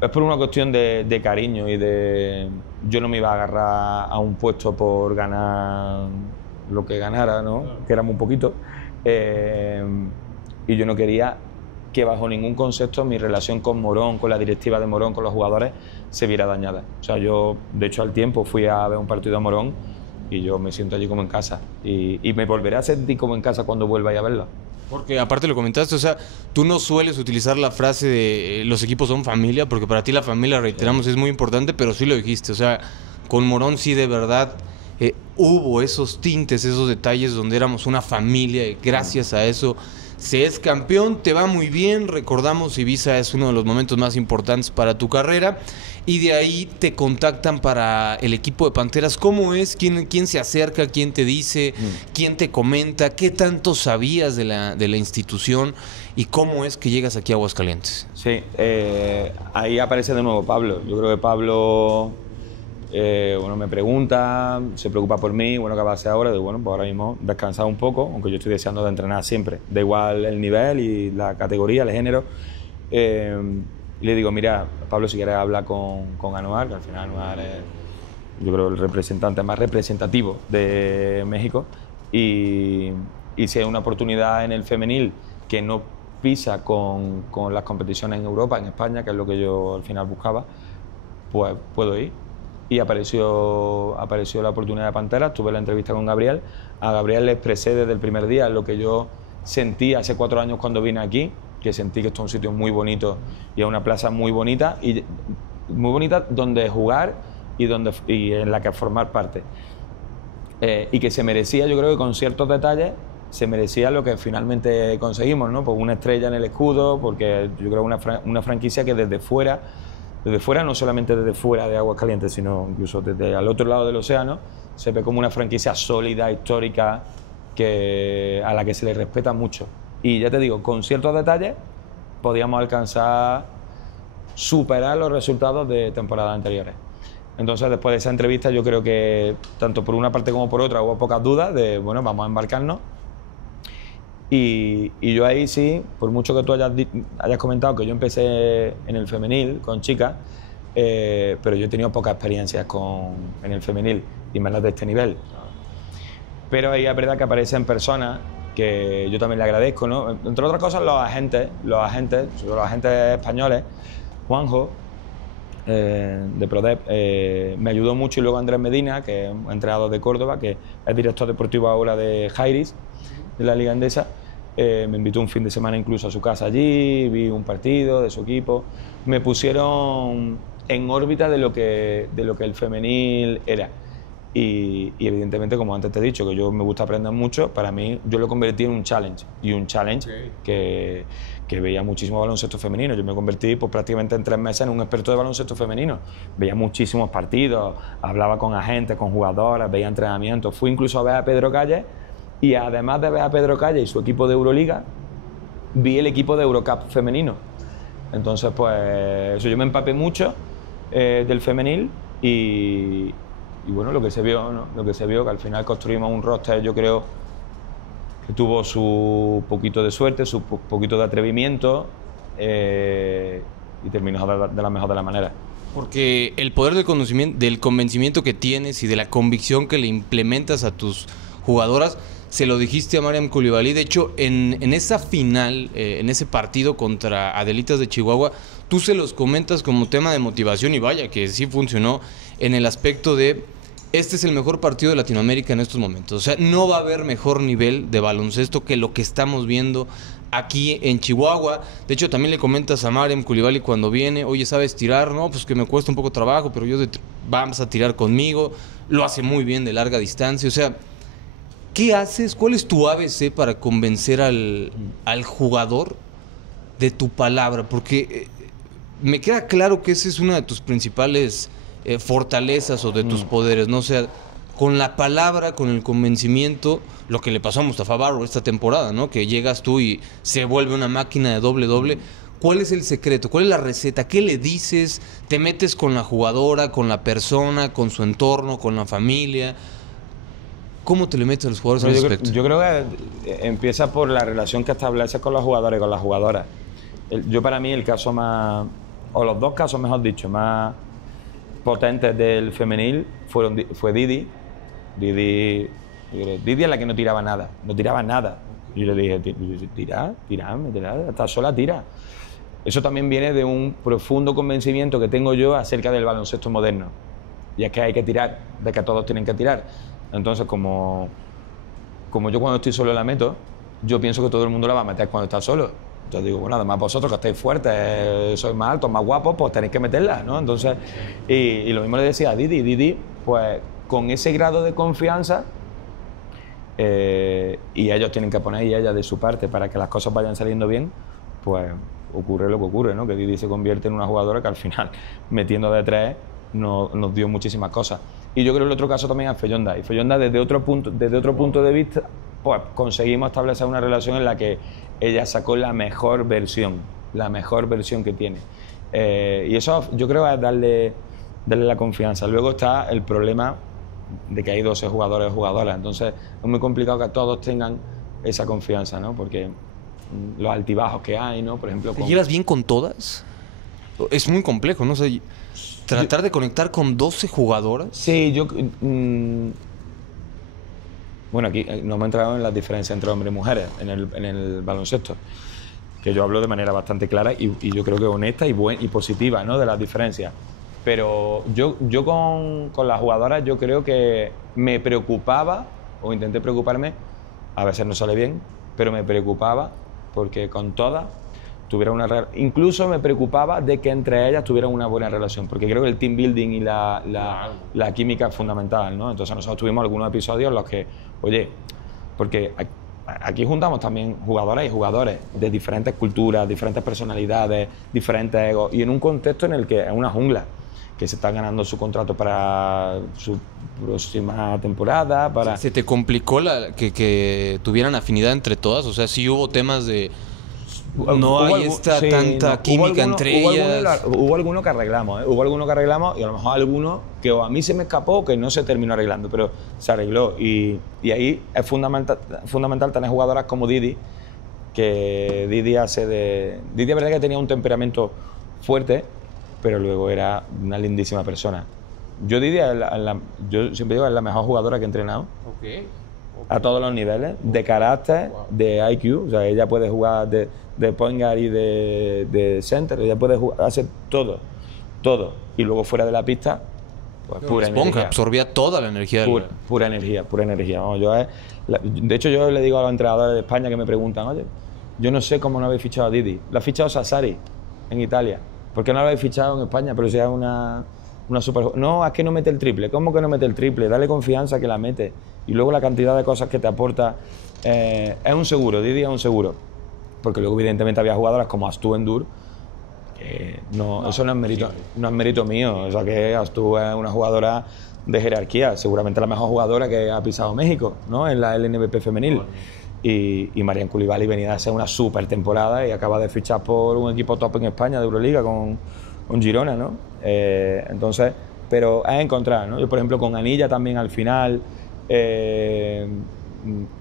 es por una cuestión de cariño y de... Yo no me iba a agarrar a un puesto por ganar lo que ganara, ¿no? Que era muy poquito. Y yo no quería que bajo ningún concepto mi relación con Morón, con la directiva de Morón, con los jugadores, se viera dañada. O sea, yo, de hecho, al tiempo fui a ver un partido a Morón y yo me siento allí como en casa. Y me volveré a sentir como en casa cuando vuelva a verlo. Porque aparte lo comentaste, o sea, tú no sueles utilizar la frase de los equipos son familia, porque para ti la familia, reiteramos, es muy importante, pero sí lo dijiste, o sea, con Morón sí de verdad hubo esos tintes, esos detalles donde éramos una familia y gracias a eso se es campeón, te va muy bien, recordamos Ibiza es uno de los momentos más importantes para tu carrera y de ahí te contactan para el equipo de Panteras. ¿Cómo es? ¿Quién se acerca? ¿Quién te dice? ¿Quién te comenta? ¿Qué tanto sabías de la institución? ¿Y cómo es que llegas aquí a Aguascalientes? Sí, ahí aparece de nuevo Pablo. Yo creo que Pablo bueno, me pregunta, se preocupa por mí, bueno, ¿qué va a hacer ahora? Digo, bueno, pues ahora mismo descansar un poco, aunque yo estoy deseando de entrenar siempre, da igual el nivel y la categoría, el género. Y le digo, mira, Pablo, si quieres hablar con Anuar, que al final Anuar es, yo creo, el representante más representativo de México, y si hay una oportunidad en el femenil que no pisa con las competiciones en Europa, en España, que es lo que yo al final buscaba, pues puedo ir. Y apareció la oportunidad de Panteras, tuve la entrevista con Gabriel. A Gabriel le expresé desde el primer día lo que yo sentí hace 4 años cuando vine aquí, que sentí que esto es un sitio muy bonito y es una plaza muy bonita donde jugar y en la que formar parte. Y que se merecía, yo creo que con ciertos detalles, se merecía lo que finalmente conseguimos, ¿no? Pues una estrella en el escudo, porque yo creo una franquicia que desde fuera, no solamente desde fuera de Aguascalientes, sino incluso desde al otro lado del océano, se ve como una franquicia sólida, histórica, a la que se le respeta mucho. Y ya te digo, con ciertos detalles podíamos alcanzar, superar los resultados de temporadas anteriores. Entonces, después de esa entrevista, yo creo que tanto por una parte como por otra hubo pocas dudas de, bueno, vamos a embarcarnos. Y yo ahí sí, por mucho que tú hayas comentado que yo empecé en el femenil con chicas, pero yo he tenido pocas experiencias en el femenil y menos de este nivel. Pero ahí es verdad que aparecen personas que yo también le agradezco, ¿no? Entre otras cosas, los agentes españoles. Juanjo, de Prodep, me ayudó mucho, y luego Andrés Medina, que es un entrenador de Córdoba, que es director deportivo ahora de Jairis, de la Liga Endesa. Me invitó un fin de semana incluso a su casa allí, vi un partido de su equipo. Me pusieron en órbita de lo que el femenil era. Y evidentemente, como antes te he dicho, que yo me gusta aprender mucho, para mí yo lo convertí en un challenge. Y un challenge que veía muchísimo baloncesto femenino. Yo me convertí pues, prácticamente en 3 meses en un experto de baloncesto femenino. Veía muchísimos partidos, hablaba con agentes, con jugadoras, veía entrenamientos. Fui incluso a ver a Pedro Calle. Y además de ver a Pedro Calle y su equipo de Euroliga, vi el equipo de Eurocup femenino. Entonces, pues eso, yo me empapé mucho del femenil y bueno, lo que se vio, ¿no? Lo que se vio, que al final construimos un roster, yo creo, que tuvo su poquito de suerte, su poquito de atrevimiento y terminó de la mejor de las maneras. Porque el poder del convencimiento que tienes y de la convicción que le implementas a tus jugadoras, se lo dijiste a Mariam Coulibaly. De hecho, en esa final, en ese partido contra Adelitas de Chihuahua, tú se los comentas como tema de motivación y vaya que sí funcionó en el aspecto de este es el mejor partido de Latinoamérica en estos momentos. O sea, no va a haber mejor nivel de baloncesto que lo que estamos viendo aquí en Chihuahua. De hecho, también le comentas a Mariam Coulibaly cuando viene, oye, ¿sabes tirar? No, pues que me cuesta un poco trabajo, pero vamos a tirar conmigo. Lo hace muy bien de larga distancia. O sea, ¿qué haces? ¿Cuál es tu ABC para convencer al jugador de tu palabra? Porque me queda claro que esa es una de tus principales fortalezas o de tus poderes, ¿no? O sea, con la palabra, con el convencimiento, lo que le pasó a Mustafa Barro esta temporada, ¿no? Que llegas tú y se vuelve una máquina de doble. ¿Cuál es el secreto? ¿Cuál es la receta? ¿Qué le dices? ¿Te metes con la jugadora, con la persona, con su entorno, con la familia? ¿Cómo te le metes a los jugadores al respecto? Yo creo que empieza por la relación que estableces con los jugadores y con las jugadoras. Yo para mí el caso más, o los dos casos mejor dicho, más potentes del femenil fue Didi. Didi es la que no tiraba nada. Y yo le dije, tira, métela, estás sola, tira. Eso también viene de un profundo convencimiento que tengo yo acerca del baloncesto moderno. Y es que hay que tirar, de que todos tienen que tirar. Entonces, como yo cuando estoy solo la meto, yo pienso que todo el mundo la va a meter cuando está solo. Entonces digo, bueno, además vosotros que estáis fuertes, sois más altos, más guapos, pues tenéis que meterla, ¿no? Entonces, y lo mismo le decía a Didi, pues con ese grado de confianza, y ellos tienen que poner y ella de su parte para que las cosas vayan saliendo bien, pues ocurre lo que ocurre, ¿no? Que Didi se convierte en una jugadora que al final, metiendo de tres, nos dio muchísimas cosas. Y yo creo que el otro caso también es Fellonda. Y Fellonda, desde otro punto de vista, pues conseguimos establecer una relación en la que ella sacó la mejor versión que tiene. Y eso yo creo es darle la confianza. Luego está el problema de que hay 12 jugadores o jugadoras. Entonces es muy complicado que todos tengan esa confianza, ¿no? Porque los altibajos que hay, ¿no? Por ejemplo, ¿Te llevas bien con todas? Es muy complejo, ¿no? O sea, tratar de conectar con 12 jugadoras. Sí, bueno, aquí no hemos entrado en las diferencias entre hombres y mujeres en el baloncesto, que yo hablo de manera bastante clara y yo creo que honesta y positiva, ¿no? De las diferencias. Pero yo con las jugadoras yo creo que me preocupaba, o intenté preocuparme, a veces no sale bien, pero me preocupaba porque con todas tuviera incluso me preocupaba de que entre ellas tuvieran una buena relación, porque creo que el team building y la química es fundamental, ¿no? Entonces nosotros tuvimos algunos episodios en los que, oye, porque aquí juntamos también jugadoras y jugadores de diferentes culturas, diferentes personalidades, diferentes egos, y en un contexto en el que es una jungla, que se está ganando su contrato para su próxima temporada. ¿Se te complicó que tuvieran afinidad entre todas? O sea, sí hubo temas de... No hay tanta química entre ellas. Hubo alguno que arreglamos, ¿eh? Hubo alguno que arreglamos y a lo mejor alguno que o a mí se me escapó o que no se terminó arreglando, pero se arregló. Y ahí es fundamental tener jugadoras como Didi, que Didi es verdad que tenía un temperamento fuerte, pero luego era una lindísima persona. Yo Didi, yo siempre digo, es la mejor jugadora que he entrenado. A todos los niveles, de carácter, de IQ, o sea, ella puede jugar de point guard y de center, ella puede hacer todo. Y luego fuera de la pista, pues pura energía. Absorbía toda la energía. Pura energía. Vamos, de hecho, yo le digo a los entrenadores de España que me preguntan, oye, yo no sé cómo no habéis fichado a Didi. La ha fichado Sassari en Italia. ¿Por qué no lo habéis fichado en España? Pero si es una super... No, es que no mete el triple. ¿Cómo que no mete el triple? Dale confianza que la mete. Y luego la cantidad de cosas que te aporta es un seguro, Didi es un seguro. Porque luego evidentemente había jugadoras como Astu Endur, que eso no es mérito mío. O sea que Astu es una jugadora de jerarquía, seguramente la mejor jugadora que ha pisado México, ¿no? En la LNBP femenil. Y Marian Coulibaly venía a hacer una super temporada y acaba de fichar por un equipo top en España de Euroliga con Girona, ¿no? Entonces, pero es encontrar, ¿no? Yo, por ejemplo, con Anilla también al final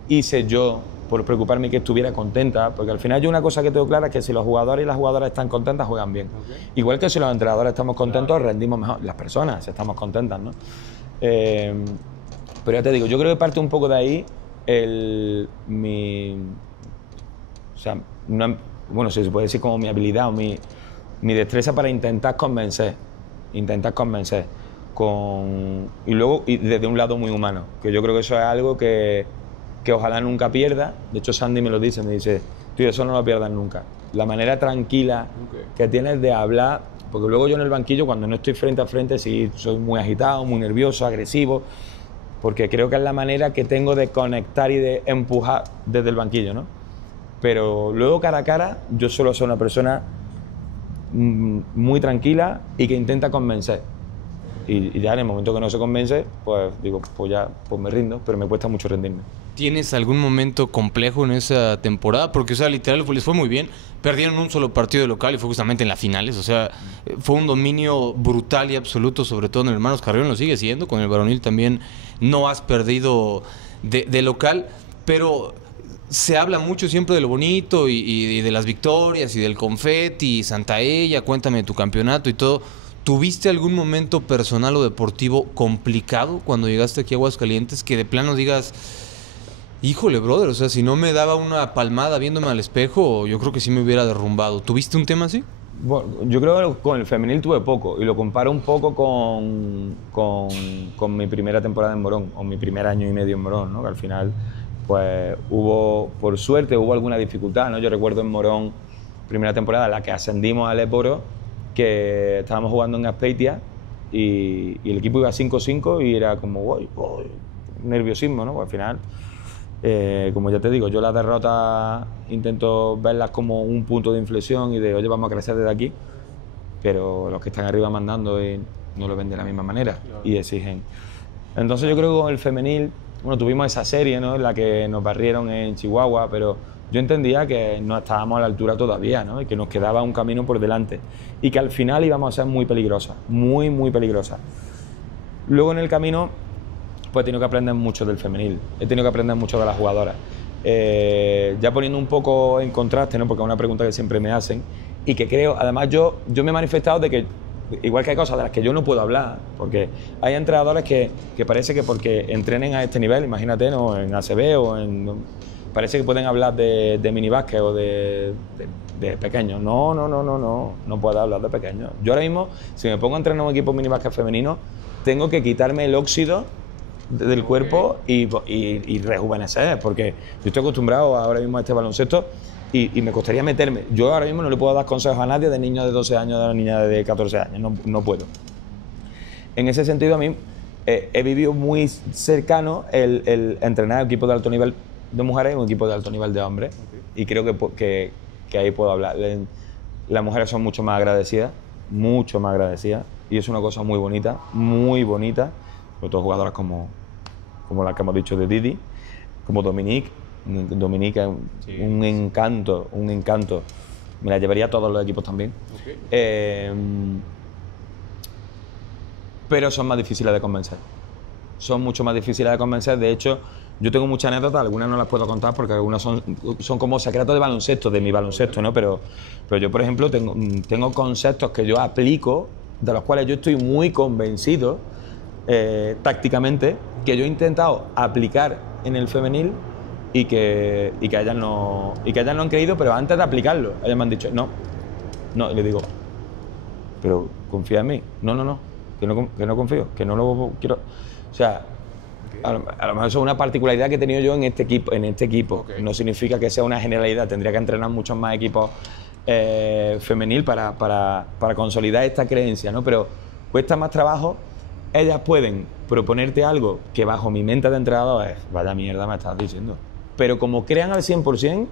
hice yo por preocuparme que estuviera contenta, porque al final yo una cosa que tengo clara es que si los jugadores y las jugadoras están contentas, juegan bien. Igual que si los entrenadores estamos contentos, rendimos mejor. Las personas, si estamos contentas, ¿no? Pero ya te digo, yo creo que parte un poco de ahí o sea, bueno, si se puede decir como mi habilidad o mi destreza para intentar convencer y desde un lado muy humano, que yo creo que eso es algo que ojalá nunca pierda. De hecho, Sandy me dice, tú eso no lo pierdas nunca. La manera tranquila que tienes de hablar, porque luego yo en el banquillo, cuando no estoy frente a frente, sí soy muy agitado, muy nervioso, agresivo, porque creo que es la manera que tengo de conectar y de empujar desde el banquillo, ¿no? Pero luego cara a cara, yo suelo ser una persona muy tranquila y que intenta convencer. Y ya en el momento que no se convence, pues digo, pues ya pues me rindo, pero me cuesta mucho rendirme. ¿Tienes algún momento complejo en esa temporada? Porque, o sea, literal, les fue muy bien. Perdieron un solo partido de local y fue justamente en las finales. O sea, fue un dominio brutal y absoluto, sobre todo en el Hermanos Carrión, lo sigue siendo. Con el varonil también no has perdido de local, pero se habla mucho siempre de lo bonito y de las victorias y del confeti, Santa Ella, cuéntame de tu campeonato y todo. ¿Tuviste algún momento personal o deportivo complicado cuando llegaste aquí a Aguascalientes que de plano digas, híjole, brother, o sea, si no me daba una palmada viéndome al espejo, yo creo que sí me hubiera derrumbado? ¿Tuviste un tema así? Bueno, yo creo que con el femenil tuve poco y lo comparo un poco con mi primera temporada en Morón o mi primer año y medio en Morón, ¿no? Que al final pues por suerte hubo alguna dificultad, ¿no? Yo recuerdo en Morón, primera temporada en la que ascendimos al Leporo, que estábamos jugando en Azpeitia y el equipo iba 5-5 y era como, uy, nerviosismo, ¿no? Pues al final, como ya te digo, yo las derrotas intento verlas como un punto de inflexión y de, oye, vamos a crecer desde aquí, pero los que están arriba mandando no lo ven de la misma manera y exigen. Entonces yo creo que con el femenil, bueno, tuvimos esa serie, ¿no? En la que nos barrieron en Chihuahua, pero yo entendía que no estábamos a la altura todavía, ¿no? Y que nos quedaba un camino por delante y que al final íbamos a ser muy peligrosas, muy, muy peligrosas. Luego en el camino pues he tenido que aprender mucho del femenil, he tenido que aprender mucho de las jugadoras. Ya poniendo un poco en contraste, ¿no? Porque es una pregunta que siempre me hacen y que creo, además yo me he manifestado de que igual que hay cosas de las que yo no puedo hablar, porque hay entrenadores que parece que porque entrenen a este nivel, imagínate, ¿no? En ACB o parece que pueden hablar de minibásquet o de pequeños. No puedo hablar de pequeños. Yo ahora mismo, si me pongo a entrenar un equipo de minibásquet femenino, tengo que quitarme el óxido del cuerpo y rejuvenecer, porque yo estoy acostumbrado ahora mismo a este baloncesto y me costaría meterme. Yo ahora mismo no le puedo dar consejos a nadie de niños de 12 años, de niña de 14 años, no puedo. En ese sentido, a mí he vivido muy cercano el entrenar equipos de alto nivel de mujeres y un equipo de alto nivel de hombres, y creo que ahí puedo hablar. Las mujeres son mucho más agradecidas, y es una cosa muy bonita, sobre todo jugadoras como las que hemos dicho de Didi, como Dominique. Dominique es un encanto, me la llevaría a todos los equipos también. Pero son más difíciles de convencer, de hecho yo tengo muchas anécdotas, algunas no las puedo contar porque algunas son como secretos de baloncesto, de mi baloncesto, ¿no? Pero yo, por ejemplo, tengo conceptos que yo aplico, de los cuales yo estoy muy convencido tácticamente, que yo he intentado aplicar en el femenil y que ellas no han creído, pero antes de aplicarlo, ellas me han dicho, no, y le digo, pero confía en mí, que no confío, que no lo quiero, o sea, a lo mejor eso es una particularidad que he tenido yo en este equipo. Okay. No significa que sea una generalidad, tendría que entrenar muchos más equipos femenil para consolidar esta creencia, ¿no? Pero cuesta más trabajo. Ellas pueden proponerte algo que bajo mi mente de entrenador es, vaya mierda me estás diciendo, pero como crean al 100%,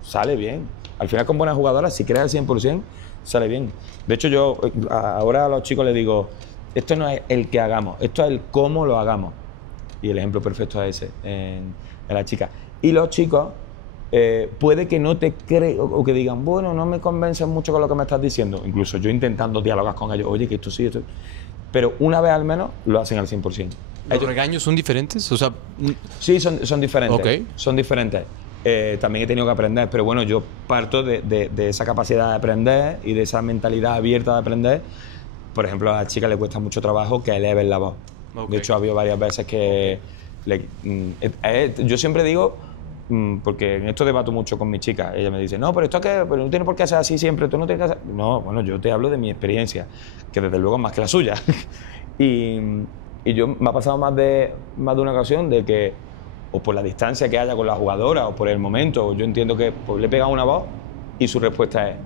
sale bien. Al final, con buenas jugadoras, si crean al 100%, sale bien. De hecho, yo ahora a los chicos les digo, esto no es el que hagamos, esto es el cómo lo hagamos. Y el ejemplo perfecto es ese, en la chica. Y los chicos, puede que no te crean o que digan, bueno, no me convencen mucho con lo que me estás diciendo. Incluso yo intentando dialogar con ellos, oye, que esto sí, esto... Pero una vez al menos lo hacen al 100%. ¿Los regaños son diferentes? O sea... Sí, son diferentes. Okay. Son diferentes. También he tenido que aprender, pero bueno, yo parto de esa capacidad de aprender y de esa mentalidad abierta de aprender. Por ejemplo, a la chica le cuesta mucho trabajo que eleven la voz. Okay. De hecho, ha habido varias veces que... yo siempre digo, porque en esto debato mucho con mi chica, ella me dice, no, pero esto pero no tiene por qué ser así siempre, tú no tienes que hacer... No, bueno, yo te hablo de mi experiencia, que desde luego es más que la suya. y yo me ha pasado más de una ocasión de que, o por la distancia que haya con la jugadora, o por el momento, yo entiendo que pues, le he pegado una voz y su respuesta es,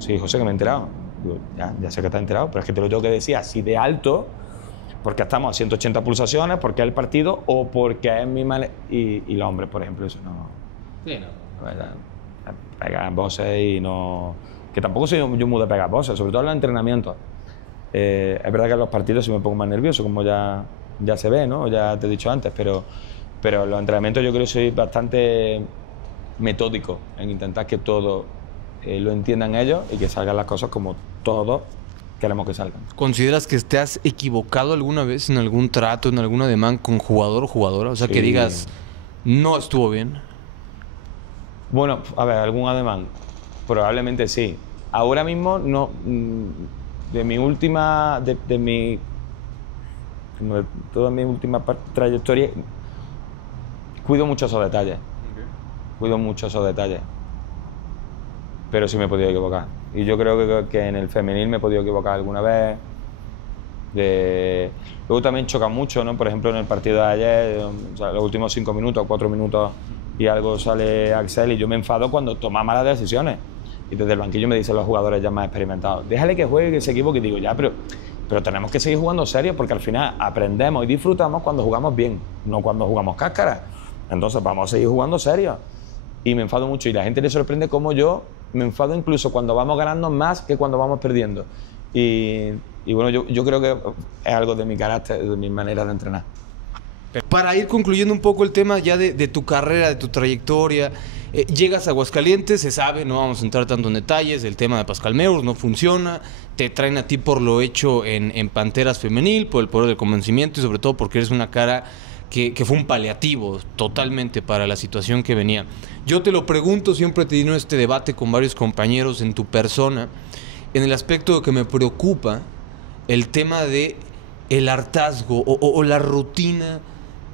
sí, José, que me he enterado. Digo, ya sé que te has enterado, pero es que te lo tengo que decir así de alto, porque estamos a 180 pulsaciones, porque es el partido o porque es mi manera. Y los hombres, por ejemplo, eso no. Sí, no. Pegan voces y no que tampoco soy yo muy de pegaposas, sobre todo en los entrenamientos. Es verdad que en los partidos sí me pongo más nervioso, como ya se ve, ¿no? Ya te he dicho antes, pero en los entrenamientos yo creo que soy bastante metódico en intentar que todo lo entiendan ellos y que salgan las cosas como todos queremos que salgan. ¿Consideras que te has equivocado alguna vez en algún trato, en algún ademán con jugador o jugadora? O sea, Sí. que digas, no estuvo bien. Bueno, a ver, algún ademán, probablemente sí. Ahora mismo no, de mi última, de toda mi última trayectoria, cuido mucho esos detalles. Cuido mucho esos detalles. Pero sí me he podido equivocar. Y yo creo que en el femenil me he podido equivocar alguna vez. Luego también choca mucho, ¿no? Por ejemplo, en el partido de ayer, o sea, los últimos 5 minutos, 4 minutos y algo sale Axel y yo me enfado cuando toma malas decisiones. Y desde el banquillo me dicen los jugadores ya más experimentados, déjale que juegue, que se equivoque. Y digo, ya, pero tenemos que seguir jugando serio porque al final aprendemos y disfrutamos cuando jugamos bien, no cuando jugamos cáscara. Entonces vamos a seguir jugando serio. Y me enfado mucho y la gente le sorprende cómo yo me enfado incluso cuando vamos ganando más que cuando vamos perdiendo. Y bueno, yo creo que es algo de mi carácter, de mi manera de entrenar. Para ir concluyendo un poco el tema ya de tu carrera, de tu trayectoria, llegas a Aguascalientes, se sabe, no vamos a entrar tanto en detalles, el tema de Pascal Meurs no funciona, te traen a ti por lo hecho en Panteras Femenil, por el poder del convencimiento y sobre todo porque eres una cara que fue un paliativo totalmente para la situación que venía. Yo te lo pregunto, siempre he tenido este debate con varios compañeros en tu persona, en el aspecto de que me preocupa el tema de el hartazgo o la rutina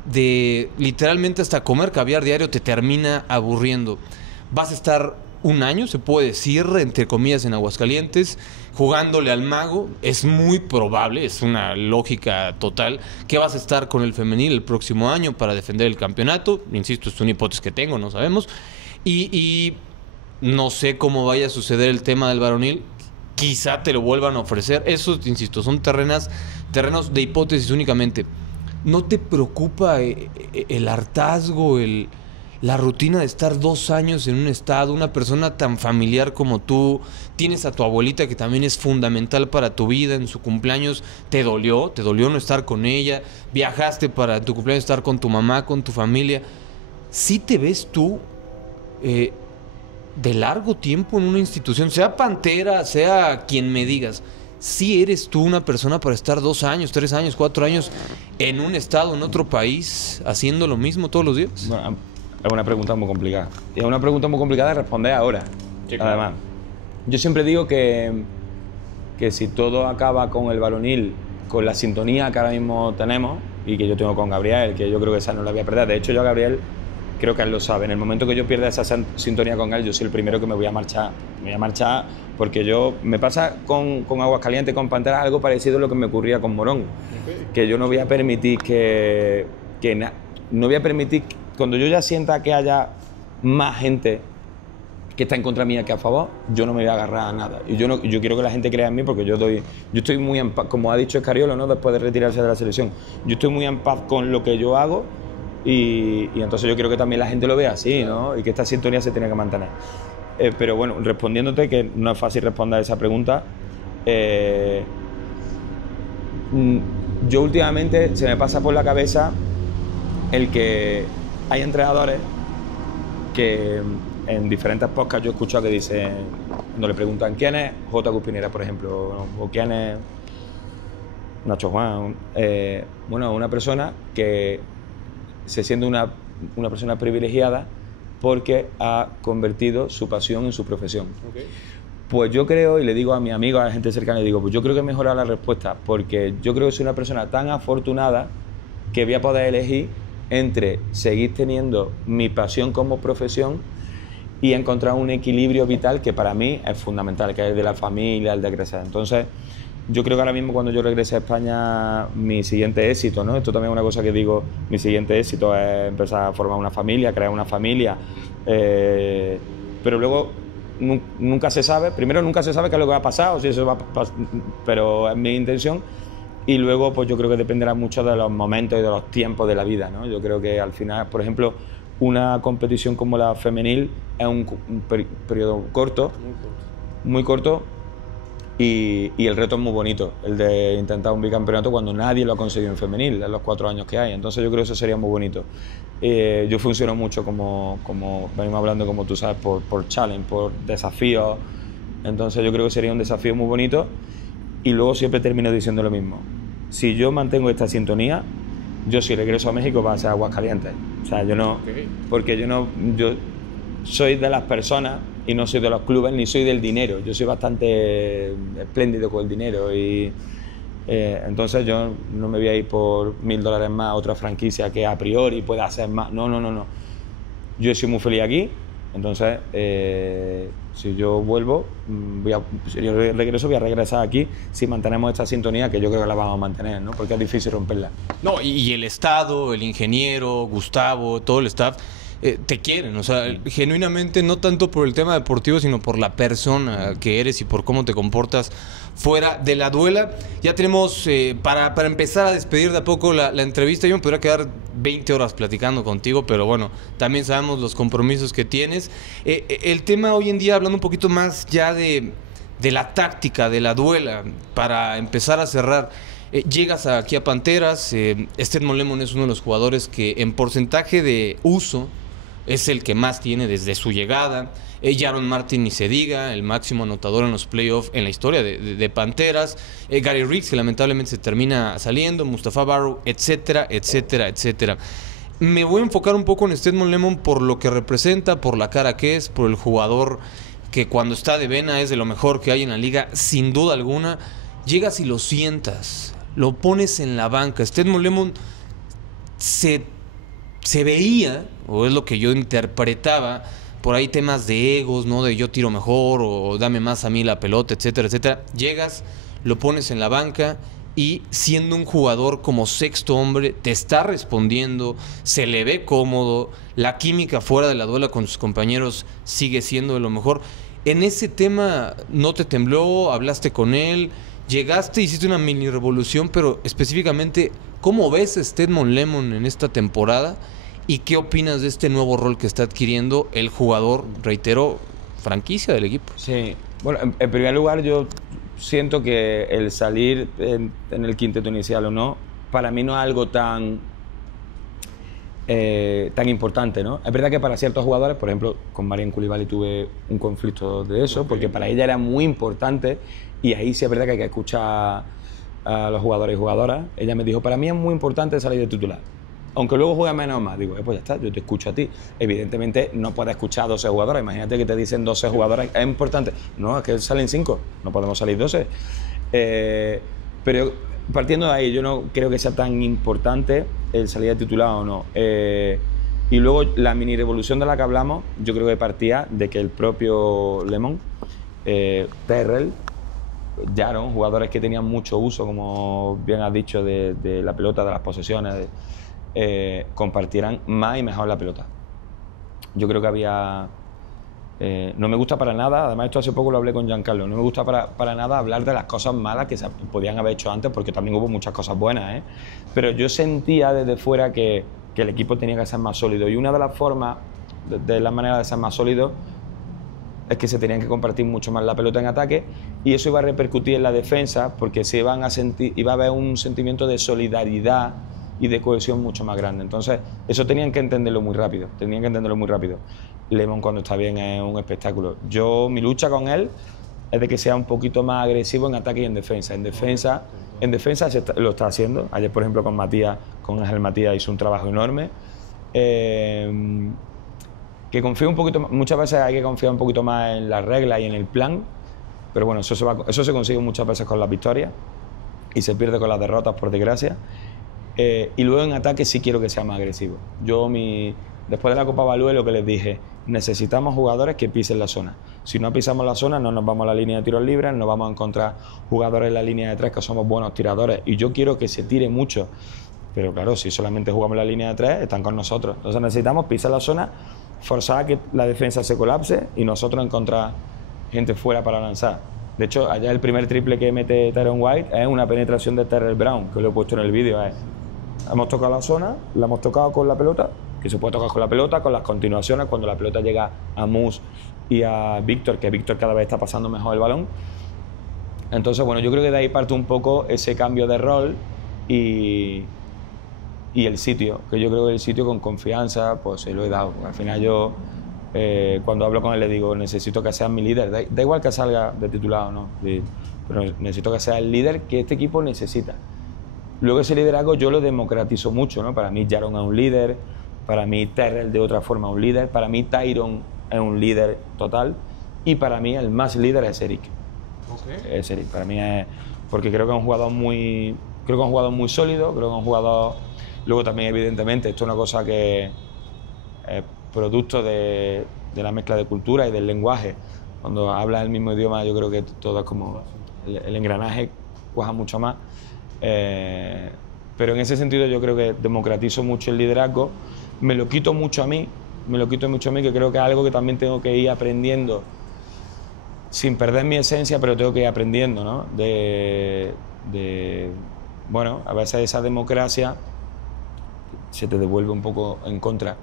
de literalmente hasta comer caviar diario te termina aburriendo. Vas a estar un año, se puede decir, entre comillas, en Aguascalientes, jugándole al mago. Es muy probable, es una lógica total, que vas a estar con el femenil el próximo año para defender el campeonato. Insisto, es una hipótesis que tengo, no sabemos. Y no sé cómo vaya a suceder el tema del varonil. Quizá te lo vuelvan a ofrecer. Eso, insisto, son terrenos de hipótesis únicamente. ¿No te preocupa el hartazgo, la rutina de estar 2 años en un estado, una persona tan familiar como tú? Tienes a tu abuelita que también es fundamental para tu vida, en su cumpleaños te dolió no estar con ella, viajaste para tu cumpleaños estar con tu mamá, con tu familia. ¿Sí te ves tú de largo tiempo en una institución, sea Pantera, sea quien me digas? ¿Sí eres tú una persona para estar 2 años, 3 años, 4 años en un estado, en otro país, haciendo lo mismo todos los días? Bueno, es una pregunta muy complicada. Y es una pregunta muy complicada de responder ahora. Sí, claro. Además, yo siempre digo que si todo acaba con el varonil, con la sintonía que ahora mismo tenemos y que yo tengo con Gabriel, que yo creo que esa no la voy a perder. De hecho, yo a Gabriel creo que él lo sabe. En el momento que yo pierda esa sintonía con él, yo soy el primero que me voy a marchar. Me voy a marchar porque me pasa con Aguascalientes, con Pantera, algo parecido a lo que me ocurría con Morón. Okay. Que yo no voy a permitir no voy a permitir, cuando yo ya sienta que haya más gente que está en contra mía que a favor, yo no me voy a agarrar a nada. Y yo quiero que la gente crea en mí porque yo estoy muy en paz, como ha dicho Escariolo, ¿no? Después de retirarse de la selección. Yo estoy muy en paz con lo que yo hago. Y entonces yo quiero que también la gente lo vea así, ¿no? Y que esta sintonía se tiene que mantener. Pero bueno, respondiéndote, que no es fácil responder a esa pregunta, yo últimamente se me pasa por la cabeza el que hay entrenadores que en diferentes podcasts yo he escuchado que dicen, cuando le preguntan quién es J. Cuspinera, por ejemplo, o quién es Nacho Juan, bueno, una persona que se siente una persona privilegiada porque ha convertido su pasión en su profesión. Okay. Pues yo creo, y le digo a mis amigos, a la gente cercana, le digo, pues yo creo que he mejorado la respuesta, porque yo creo que soy una persona tan afortunada que voy a poder elegir entre seguir teniendo mi pasión como profesión y encontrar un equilibrio vital que para mí es fundamental, que es el de la familia, el de crecer. Entonces, yo creo que ahora mismo cuando yo regrese a España, mi siguiente éxito, ¿no? Esto también es una cosa que digo, mi siguiente éxito es empezar a formar una familia, crear una familia, pero luego nunca se sabe, primero nunca se sabe qué es lo que va a pasar, o si eso va a pasar, pero es mi intención, y luego pues yo creo que dependerá mucho de los momentos y de los tiempos de la vida, ¿no? Yo creo que al final, por ejemplo, una competición como la femenil es un periodo corto, muy corto y el reto es muy bonito, el de intentar un bicampeonato cuando nadie lo ha conseguido en femenil en los 4 años que hay. Entonces yo creo que eso sería muy bonito. Yo funciono mucho como venimos hablando, como tú sabes, por challenge, por desafíos. Entonces yo creo que sería un desafío muy bonito y luego siempre termino diciendo lo mismo. Si yo mantengo esta sintonía, yo si regreso a México va a ser Aguascalientes. O sea, yo no... Okay. Porque yo soy de las personas y no soy de los clubes ni soy del dinero. Yo soy bastante espléndido con el dinero y entonces yo no me voy a ir por $1000 más a otra franquicia que a priori pueda hacer más. No. Yo soy muy feliz aquí. Entonces, si yo vuelvo, si yo regreso, voy a regresar aquí si mantenemos esta sintonía, que yo creo que la vamos a mantener, ¿no? Porque es difícil romperla. No, y el Estado, el ingeniero, Gustavo, todo el staff, te quieren, o sea, genuinamente, no tanto por el tema deportivo, sino por la persona que eres y por cómo te comportas fuera de la duela. Ya tenemos, para empezar a despedir de a poco la entrevista, yo me podría quedar 20 horas platicando contigo, pero bueno, también sabemos los compromisos que tienes. El tema hoy en día, hablando un poquito más ya de la táctica, de la duela, para empezar a cerrar, llegas aquí a Panteras, Stedmon Lemon es uno de los jugadores que en porcentaje de uso es el que más tiene desde su llegada. Jaron Martin, ni se diga, el máximo anotador en los playoffs en la historia de Panteras. Gary Riggs, que lamentablemente se termina saliendo, Mustafa Barrow, etcétera, etcétera, etcétera. Me voy a enfocar un poco en Stedmon Lemon por lo que representa, por la cara que es, por el jugador que cuando está de vena es de lo mejor que hay en la liga, sin duda alguna. Llegas y lo sientas, lo pones en la banca. Stedmon Lemon se veía, o es lo que yo interpretaba, por ahí temas de egos, ¿no? De yo tiro mejor o dame más a mí la pelota, etcétera, etcétera. Llegas, lo pones en la banca y siendo un jugador como sexto hombre, te está respondiendo, se le ve cómodo, la química fuera de la duela con sus compañeros sigue siendo de lo mejor. En ese tema, ¿no te tembló? ¿Hablaste con él? Llegaste, hiciste una mini revolución, pero específicamente, ¿cómo ves a Stedmon Lemon en esta temporada? ¿Y qué opinas de este nuevo rol que está adquiriendo el jugador, reitero, franquicia del equipo? Sí, bueno, en primer lugar yo siento que el salir en el quinteto inicial o no, para mí no es algo tan importante, ¿no? Es verdad que para ciertos jugadores, por ejemplo, con Marian Coulibaly tuve un conflicto de eso, porque para ella era muy importante y ahí sí es verdad que hay que escuchar a los jugadores y jugadoras. Ella me dijo, para mí es muy importante salir de titular. Aunque luego juega menos o más, digo, pues ya está, yo te escucho a ti. Evidentemente no puedes escuchar a 12 jugadores, imagínate que te dicen 12 jugadores, es importante. No, es que salen 5, no podemos salir 12. Pero partiendo de ahí, yo no creo que sea tan importante el salir de titular o no. Y luego la mini revolución de la que hablamos, yo creo que partía de que el propio Lemon, Terrell, Jaron, jugadores que tenían mucho uso, como bien has dicho, de la pelota, de las posesiones, compartieran más y mejor la pelota. Yo creo que había... no me gusta para nada, además esto hace poco lo hablé con Giancarlo, no me gusta para nada hablar de las cosas malas que se podían haber hecho antes, porque también hubo muchas cosas buenas, pero yo sentía desde fuera que el equipo tenía que ser más sólido, y una de las formas, de las maneras de ser más sólido, es que se tenían que compartir mucho más la pelota en ataque, y eso iba a repercutir en la defensa, porque se iban a sentir, iba a haber un sentimiento de solidaridad y de cohesión mucho más grande. Entonces eso tenían que entenderlo muy rápido, Lemon cuando está bien es un espectáculo. Mi lucha con él es de que sea un poquito más agresivo en ataque y en defensa. En defensa lo está haciendo. Ayer, por ejemplo, con Ángel Matías hizo un trabajo enorme. Que confío un poquito más. Muchas veces hay que confiar un poquito más en las reglas y en el plan, pero bueno, eso se consigue muchas veces con las victorias y se pierde con las derrotas, por desgracia. Y luego en ataque sí quiero que sea más agresivo. Después de la Copa Balúe, lo que les dije, necesitamos jugadores que pisen la zona. Si no pisamos la zona, no nos vamos a la línea de tiros libres, no vamos a encontrar jugadores en la línea de tres que somos buenos tiradores, y yo quiero que se tire mucho. Pero claro, si solamente jugamos en la línea de tres, están con nosotros. Entonces necesitamos pisar la zona, forzar a que la defensa se colapse y nosotros encontrar gente fuera para lanzar. De hecho, allá el primer triple que mete Tyron White es una penetración de Terrell Brown, que lo he puesto en el vídeo. Hemos tocado la zona, la hemos tocado con la pelota que se puede tocar con la pelota, con las continuaciones, cuando la pelota llega a Mus y a Víctor, que Víctor cada vez está pasando mejor el balón. Entonces, bueno, yo creo que de ahí parte un poco ese cambio de rol y el sitio, que yo creo que el sitio con confianza, pues se lo he dado. Al final yo, cuando hablo con él, le digo, necesito que seas mi líder. Da igual que salga de titulado, ¿no? Pero necesito que seas el líder que este equipo necesita. Luego ese liderazgo yo lo democratizo mucho, ¿no? Para mí Jaron es un líder, para mí Terrell de otra forma es un líder, para mí Tyron es un líder total y para mí el más líder es Eric. Okay. Es Eric, para mí es... Porque creo que es un jugador muy sólido, creo que es un jugador... Luego también, evidentemente, esto es una cosa que es producto de la mezcla de cultura y del lenguaje. Cuando hablas el mismo idioma, yo creo que todo es como... El engranaje cuaja mucho más. Pero en ese sentido yo creo que democratizo mucho el liderazgo. Me lo quito mucho a mí, que creo que es algo que también tengo que ir aprendiendo sin perder mi esencia, pero tengo que ir aprendiendo, ¿no? Bueno, a veces esa democracia se te devuelve un poco en contra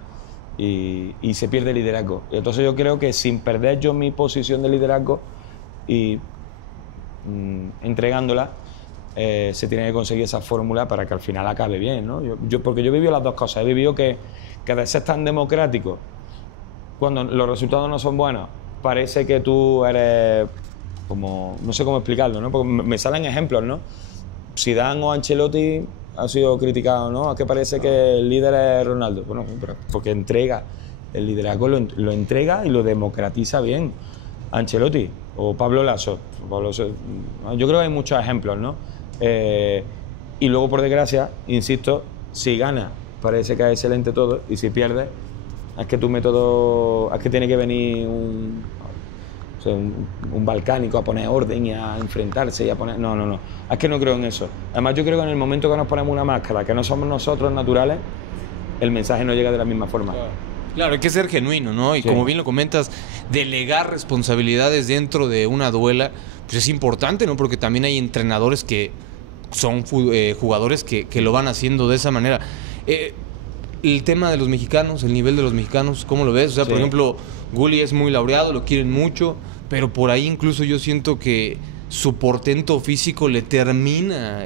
y se pierde el liderazgo. Y entonces yo creo que sin perder yo mi posición de liderazgo y entregándola, se tiene que conseguir esa fórmula para que al final acabe bien, ¿no? Porque yo he vivido las dos cosas. He vivido que de ser tan democrático, cuando los resultados no son buenos, parece que tú eres como... No sé cómo explicarlo, ¿no? Porque me salen ejemplos, ¿no? Zidane o Ancelotti ha sido criticado, ¿no? ¿A qué parece que el líder es Ronaldo? Bueno, porque entrega, el liderazgo lo entrega y lo democratiza bien. Ancelotti o Pablo Lasso. Yo creo que hay muchos ejemplos, ¿no? Y luego, por desgracia, insisto, si gana parece que es excelente todo y si pierde es que tu método, es que tiene que venir un balcánico a poner orden y a enfrentarse y a poner... No, es que no creo en eso. Además yo creo que en el momento que nos ponemos una máscara, que no somos nosotros naturales, el mensaje no llega de la misma forma. Claro, hay que ser genuino, ¿no? Y sí, como bien lo comentas, delegar responsabilidades dentro de una duela, pues es importante, ¿no? Porque también hay entrenadores que son jugadores que lo van haciendo de esa manera. El tema de los mexicanos, el nivel de los mexicanos, ¿cómo lo ves? O sea, por ejemplo, Gulli es muy laureado, lo quieren mucho, pero por ahí incluso yo siento que su portento físico le termina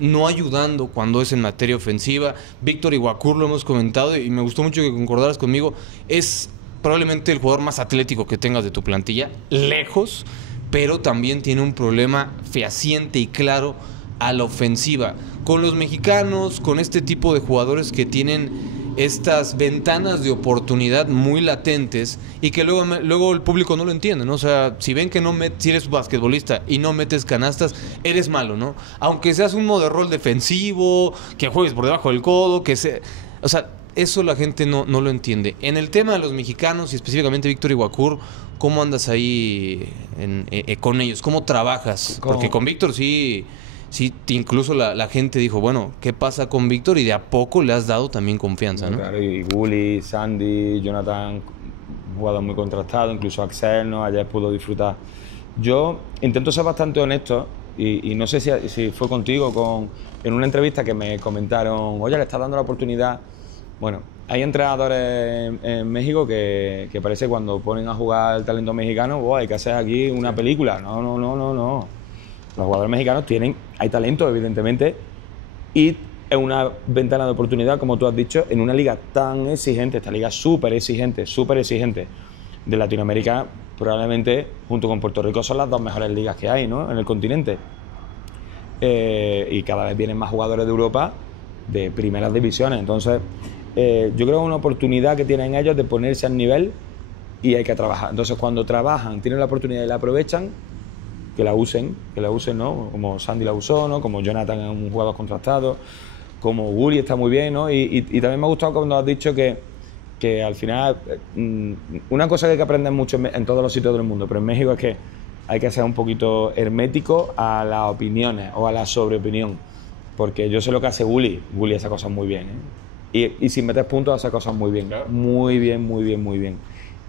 no ayudando cuando es en materia ofensiva. Víctor Iwakur, lo hemos comentado y me gustó mucho que concordaras conmigo, es probablemente el jugador más atlético que tengas de tu plantilla, lejos, pero también tiene un problema fehaciente y claro a la ofensiva. Con los mexicanos, con este tipo de jugadores que tienen estas ventanas de oportunidad muy latentes y que luego el público no lo entiende, ¿no? O sea, si ven que si eres basquetbolista y no metes canastas, eres malo, ¿no? Aunque seas un modo de rol defensivo, que juegues por debajo del codo, o sea, eso la gente no lo entiende. En el tema de los mexicanos y específicamente Víctor Iwakur, ¿cómo andas ahí con ellos? ¿Cómo trabajas? Porque con Víctor sí, incluso la gente dijo, bueno, ¿qué pasa con Víctor? Y de a poco le has dado también confianza, ¿no? Claro, y Gulli, Sandy, Jonathan, jugador muy contrastado, incluso Axel, ¿no? Ayer pudo disfrutar. Yo intento ser bastante honesto y no sé si fue contigo, en una entrevista que me comentaron, oye, le estás dando la oportunidad. Bueno, hay entrenadores en México que parece que cuando ponen a jugar el talento mexicano, hay que hacer aquí una película. No. Los jugadores mexicanos hay talento, evidentemente, y es una ventana de oportunidad, como tú has dicho, en una liga tan exigente, esta liga súper exigente de Latinoamérica, probablemente, junto con Puerto Rico, son las dos mejores ligas que hay, ¿no? En el continente. Y cada vez vienen más jugadores de Europa de primeras divisiones. Entonces, yo creo que es una oportunidad que tienen ellos de ponerse al nivel y hay que trabajar. Entonces, cuando trabajan, tienen la oportunidad y la aprovechan, que la usen, ¿no? Como Sandy la usó, ¿no? Como Jonathan es un jugador contrastado, como Gulli está muy bien, ¿no? Y también me ha gustado cuando has dicho que al final, una cosa que hay que aprender mucho en todos los sitios del mundo, pero en México es que hay que ser un poquito hermético a las opiniones o a la sobreopinión, porque yo sé lo que hace Gulli hace cosas muy bien, ¿eh? Y sin meter puntos hace cosas muy bien, claro. Muy bien.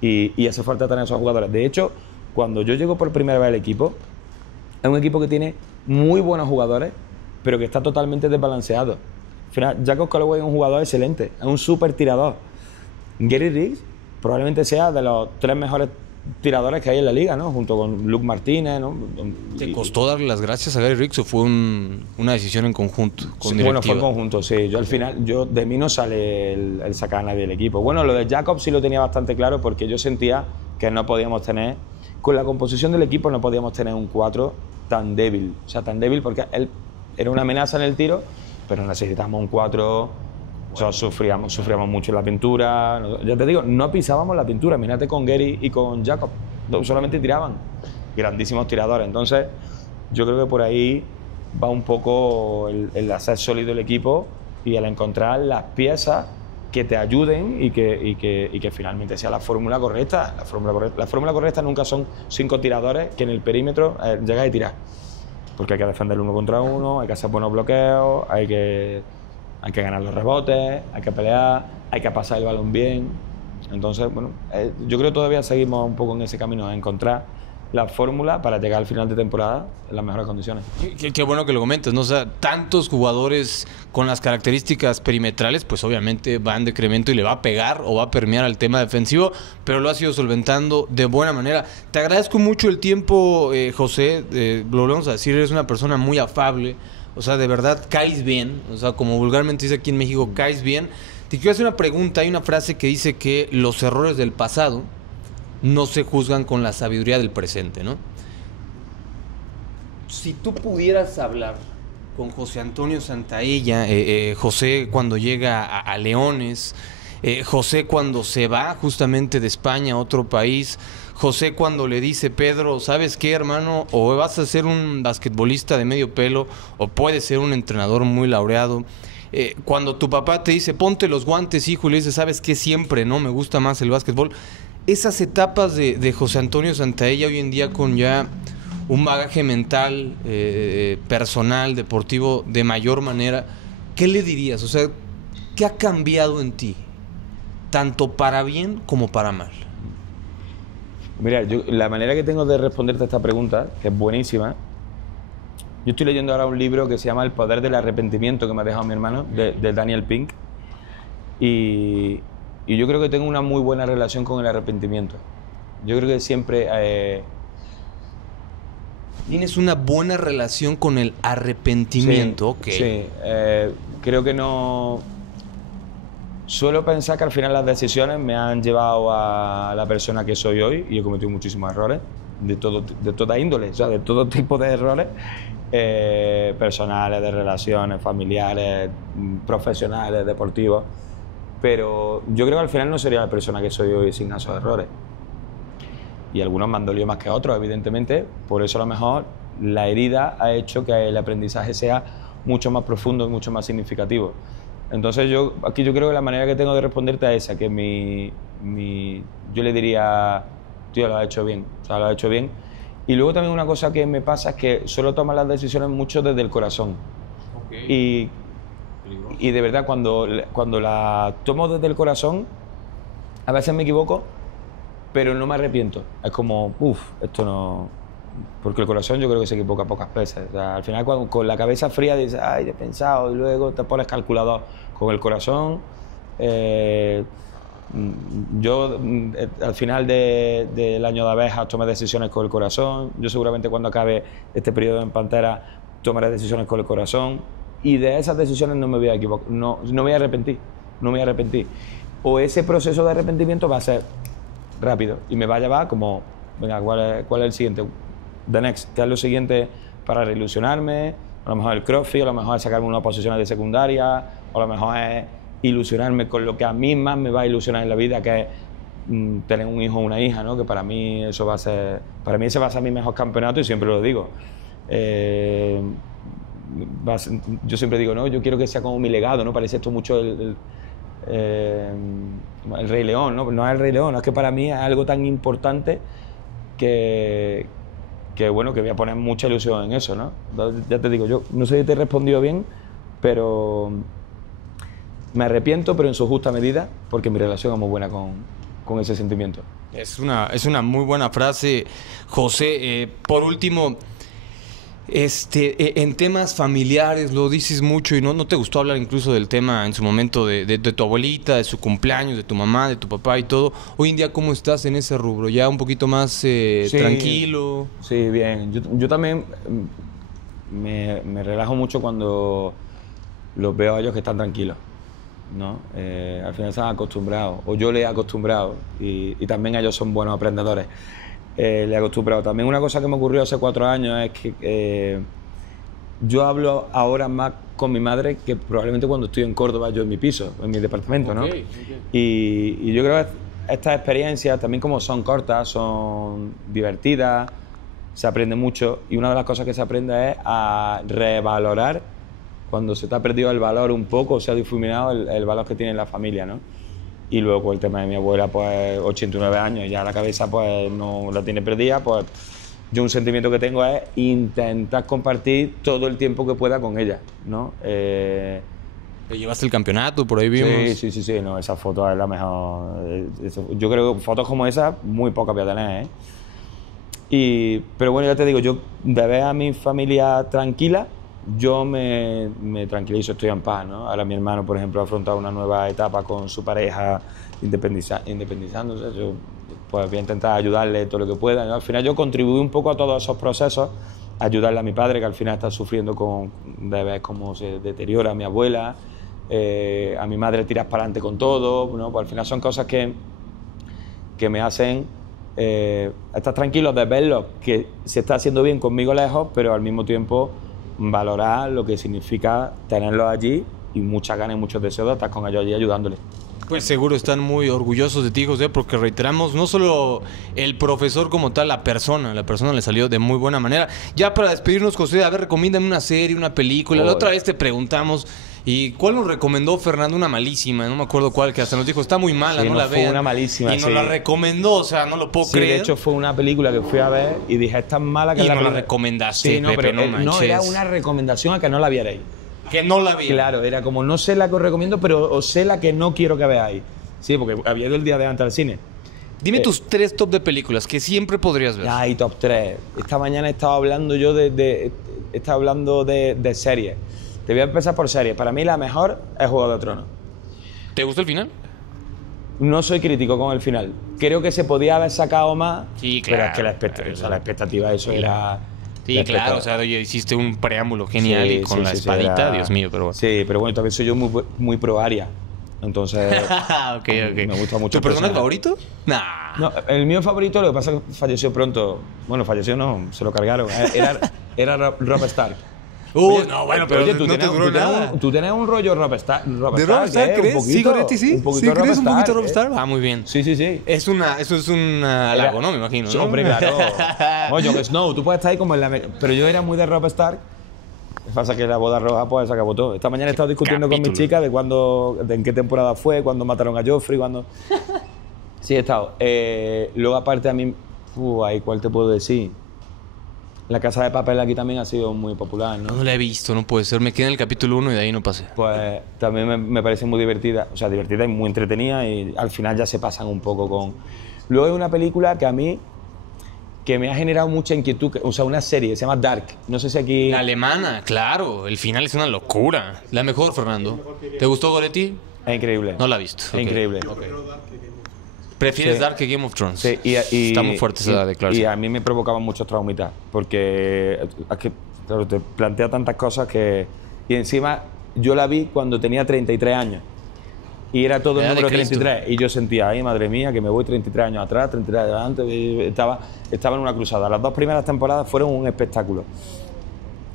Y hace falta tener esos jugadores. De hecho, cuando yo llego por primera vez al equipo, es un equipo que tiene muy buenos jugadores, pero que está totalmente desbalanceado. Al final, Jacob Callaway es un jugador excelente, es un súper tirador. Gary Riggs probablemente sea de los 3 mejores tiradores que hay en la liga, ¿no? Junto con Luke Martínez, ¿no? ¿Te costó darle las gracias a Gary Riggs o fue una decisión en conjunto? Con sí, bueno, fue en conjunto, sí. Yo al final, de mí no sale el sacar a nadie del equipo. Bueno, lo de Jacob sí lo tenía bastante claro porque yo sentía que no podíamos tener, con la composición del equipo no podíamos tener un 4 tan débil. O sea, tan débil porque él era una amenaza en el tiro, pero necesitábamos un 4. O sea, sufríamos mucho en la pintura. Ya te digo, no pisábamos la pintura. Mírate con Gary y con Jacob. Solamente tiraban. Grandísimos tiradores. Entonces, yo creo que por ahí va un poco el hacer sólido el equipo y el encontrar las piezas que te ayuden y que finalmente sea la fórmula correcta. La fórmula correcta nunca son 5 tiradores que en el perímetro llegas y tiras. Porque hay que defender 1 contra 1, hay que hacer buenos bloqueos, hay que ganar los rebotes, hay que pelear, hay que pasar el balón bien. Entonces, bueno, yo creo que todavía seguimos un poco en ese camino de encontrar la fórmula para llegar al final de temporada en las mejores condiciones. Qué bueno que lo comentas, ¿no? O sea, tantos jugadores con las características perimetrales, pues obviamente va en decremento y le va a pegar o va a permear al tema defensivo, pero lo ha sido solventando de buena manera. Te agradezco mucho el tiempo, José, lo volvemos a decir, eres una persona muy afable. O sea, de verdad, caes bien. O sea, como vulgarmente dice aquí en México, caes bien. Te quiero hacer una pregunta. Hay una frase que dice que los errores del pasado no se juzgan con la sabiduría del presente, ¿no? Si tú pudieras hablar con José Antonio Santaella, José cuando llega a Leones, José cuando se va justamente de España a otro país, José cuando le dice, Pedro, ¿sabes qué, hermano? O vas a ser un basquetbolista de medio pelo o puedes ser un entrenador muy laureado. Cuando tu papá te dice, ponte los guantes, hijo, y le dice, ¿sabes qué? Siempre, ¿no? Me gusta más el básquetbol. Esas etapas de José Antonio Santaella hoy en día con ya un bagaje mental, personal, deportivo de mayor manera, ¿qué le dirías? O sea, ¿qué ha cambiado en ti? Tanto para bien como para mal. Mira, la manera que tengo de responderte a esta pregunta, que es buenísima, yo estoy leyendo ahora un libro que se llama El poder del arrepentimiento, que me ha dejado mi hermano, de Daniel Pink, y yo creo que tengo una muy buena relación con el arrepentimiento. Yo creo que siempre... ¿Tienes una buena relación con el arrepentimiento? Sí, sí, creo que no... Suelo pensar que al final las decisiones me han llevado a la persona que soy hoy y he cometido muchísimos errores de toda índole, o sea, de todo tipo de errores personales, de relaciones, familiares, profesionales, deportivos, pero yo creo que al final no sería la persona que soy hoy sin esos errores. Y algunos me han dolido más que otros, evidentemente, por eso a lo mejor la herida ha hecho que el aprendizaje sea mucho más profundo y mucho más significativo. Entonces yo creo que la manera que tengo de responderte es esa, que yo le diría, tío, lo has hecho bien, o sea, lo has hecho bien. Y luego también una cosa que me pasa es que suelo tomar las decisiones mucho desde el corazón. Okay. Y de verdad, cuando las tomo desde el corazón, a veces me equivoco, pero no me arrepiento. Es como, esto no... Porque el corazón yo creo que se equivoca pocas veces. O sea, al final con la cabeza fría dices, ay, he pensado, y luego te pones calculador. Con el corazón, yo al final del año de abejas tomé decisiones con el corazón. Yo seguramente cuando acabe este periodo en Pantera tomaré decisiones con el corazón. Y de esas decisiones no me voy a equivocar, no me voy a arrepentir, no me voy a arrepentir. O ese proceso de arrepentimiento va a ser rápido y me va a llevar como, venga, ¿cuál es el siguiente? The next, ¿qué es lo siguiente para reilusionarme? A lo mejor el CrossFit, a lo mejor es sacarme unas posiciones de secundaria, o a lo mejor es ilusionarme con lo que a mí más me va a ilusionar en la vida, que es tener un hijo o una hija, ¿no? Que para mí eso va a ser, para mí ese va a ser mi mejor campeonato y siempre lo digo. Yo siempre digo, ¿no? Yo quiero que sea como mi legado, ¿no? Parece esto mucho el Rey León, ¿no? No es el Rey León, es que para mí es algo tan importante que bueno, que voy a poner mucha ilusión en eso, ¿no? Entonces, ya te digo, yo no sé si te he respondido bien, pero me arrepiento, pero en su justa medida, porque mi relación es muy buena con ese sentimiento. Es una muy buena frase, José. Por último, En temas familiares, lo dices mucho y no te gustó hablar incluso del tema en su momento de tu abuelita, de su cumpleaños, de tu mamá, de tu papá y todo. Hoy en día, ¿cómo estás en ese rubro? ¿Ya un poquito más Sí, tranquilo? Sí, bien. Yo también me relajo mucho cuando los veo a ellos que están tranquilos, ¿no? Al final se han acostumbrado, o yo les he acostumbrado, y también ellos son buenos aprendedores. Le he acostumbrado. También una cosa que me ocurrió hace 4 años es que yo hablo ahora más con mi madre que probablemente cuando estoy en Córdoba, yo en mi piso, en mi departamento, ¿no? Okay. Y yo creo que estas experiencias, también como son cortas, son divertidas, se aprende mucho, y una de las cosas que se aprende es a revalorar cuando se te ha perdido el valor un poco, o se ha difuminado el valor que tiene la familia, ¿no? Y luego con el tema de mi abuela, pues 89 años, ya la cabeza pues no la tiene perdida, pues yo un sentimiento que tengo es intentar compartir todo el tiempo que pueda con ella, ¿no? ¿Te llevaste el campeonato? Por ahí vimos. Sí, no, esa foto es la mejor. Yo creo que fotos como esa muy pocas voy a tener, ¿eh? Pero bueno, ya te digo, yo de ver a mi familia tranquila, yo me tranquilizo, estoy en paz, ¿no? Ahora mi hermano, por ejemplo, ha afrontado una nueva etapa con su pareja, independizándose. Yo pues voy a intentar ayudarle todo lo que pueda, ¿no? Al final yo contribuí un poco a todos esos procesos, ayudarle a mi padre, que al final está sufriendo de ver cómo se deteriora mi abuela, a mi madre tiras para adelante con todo, ¿no? Pues al final son cosas que me hacen estar tranquilo de verlo, que se está haciendo bien conmigo lejos, pero al mismo tiempo valorar lo que significa tenerlos allí y muchas ganas y muchos deseos de estar con ellos allí ayudándoles. Pues seguro están muy orgullosos de ti, José, porque reiteramos, no solo el profesor como tal, la persona le salió de muy buena manera. Ya para despedirnos, José, a ver, recomiéndame una serie, una película. La otra vez te preguntamos, ¿y cuál nos recomendó Fernando? Una malísima, no me acuerdo cuál, que hasta nos dijo, está muy mala, no la vean. Fue una malísima, y nos la recomendó, o sea, no lo puedo creer. De hecho fue una película que fui a ver y dije, es tan mala que y la recomendaste, sí, no, Pepe, pero no no, era una recomendación a que no la vierais. Que no la vi. Claro, era como, no sé la que os recomiendo, pero os sé la que no quiero que veáis. Sí, porque había ido el día de antes al cine. Dime tus 3 top de películas que siempre podrías ver. Ay, top 3. Esta mañana estaba hablando yo de series. Te voy a empezar por series. Para mí la mejor es Juego de Tronos. ¿Te gustó el final? No soy crítico con el final. Creo que se podía haber sacado más. Sí, claro. Pero es que la expectativa de eso era... Sí, claro, o sea, oye, hiciste un preámbulo genial y con la espadita, era... Dios mío, pero bueno. Sí, pero bueno, también soy yo muy pro Arya. Entonces, okay. Me gusta mucho. ¿Tu personaje favorito? Nah. No, el mío favorito, lo que pasa es que falleció pronto. Bueno, falleció no, se lo cargaron. Era Robb Stark. Oye, no, bueno, pero oye, tú tenés un rollo Robb Stark. ¿De Robb Stark crees? Un poquito, sí, Goretti, sí. Un poquito ¿Sí crees un poquito Robb Stark? Ah, muy bien. Sí. Eso es un halago, ¿no? Me imagino, ¿no? Hombre, claro. Oye, Jon Snow, tú puedes estar ahí como en la... Pero yo era muy de Robb Stark. Lo que pasa es que la boda roja pues se acabó todo. Esta mañana he estado discutiendo con mi chica de en qué temporada fue, cuándo mataron a Joffrey, cuándo... Sí, he estado. Luego aparte a mí... ¿cuál te puedo decir? La Casa de Papel aquí también ha sido muy popular, ¿no? No la he visto, no puede ser. Me quedé en el capítulo 1 y de ahí no pasé. Pues también me parece muy divertida. O sea, divertida y muy entretenida y al final ya se pasan un poco con... Luego hay una película que a mí... que me ha generado mucha inquietud, o sea, una serie, se llama Dark. No sé si aquí... La alemana, claro. El final es una locura. La mejor, Fernando. ¿Te gustó, Goretti? Es increíble. No la he visto. Es increíble. ¿Prefieres Dark que Game of Thrones? Sí, está muy fuerte esa declaración. Y a mí me provocaba muchos traumitas, porque es que, claro, te plantea tantas cosas que... Y encima, yo la vi cuando tenía 33 años. Y era todo el número 33. Y yo sentía, ay, madre mía, que me voy 33 años atrás, 33 adelante. Y estaba en una cruzada. Las 2 primeras temporadas fueron un espectáculo.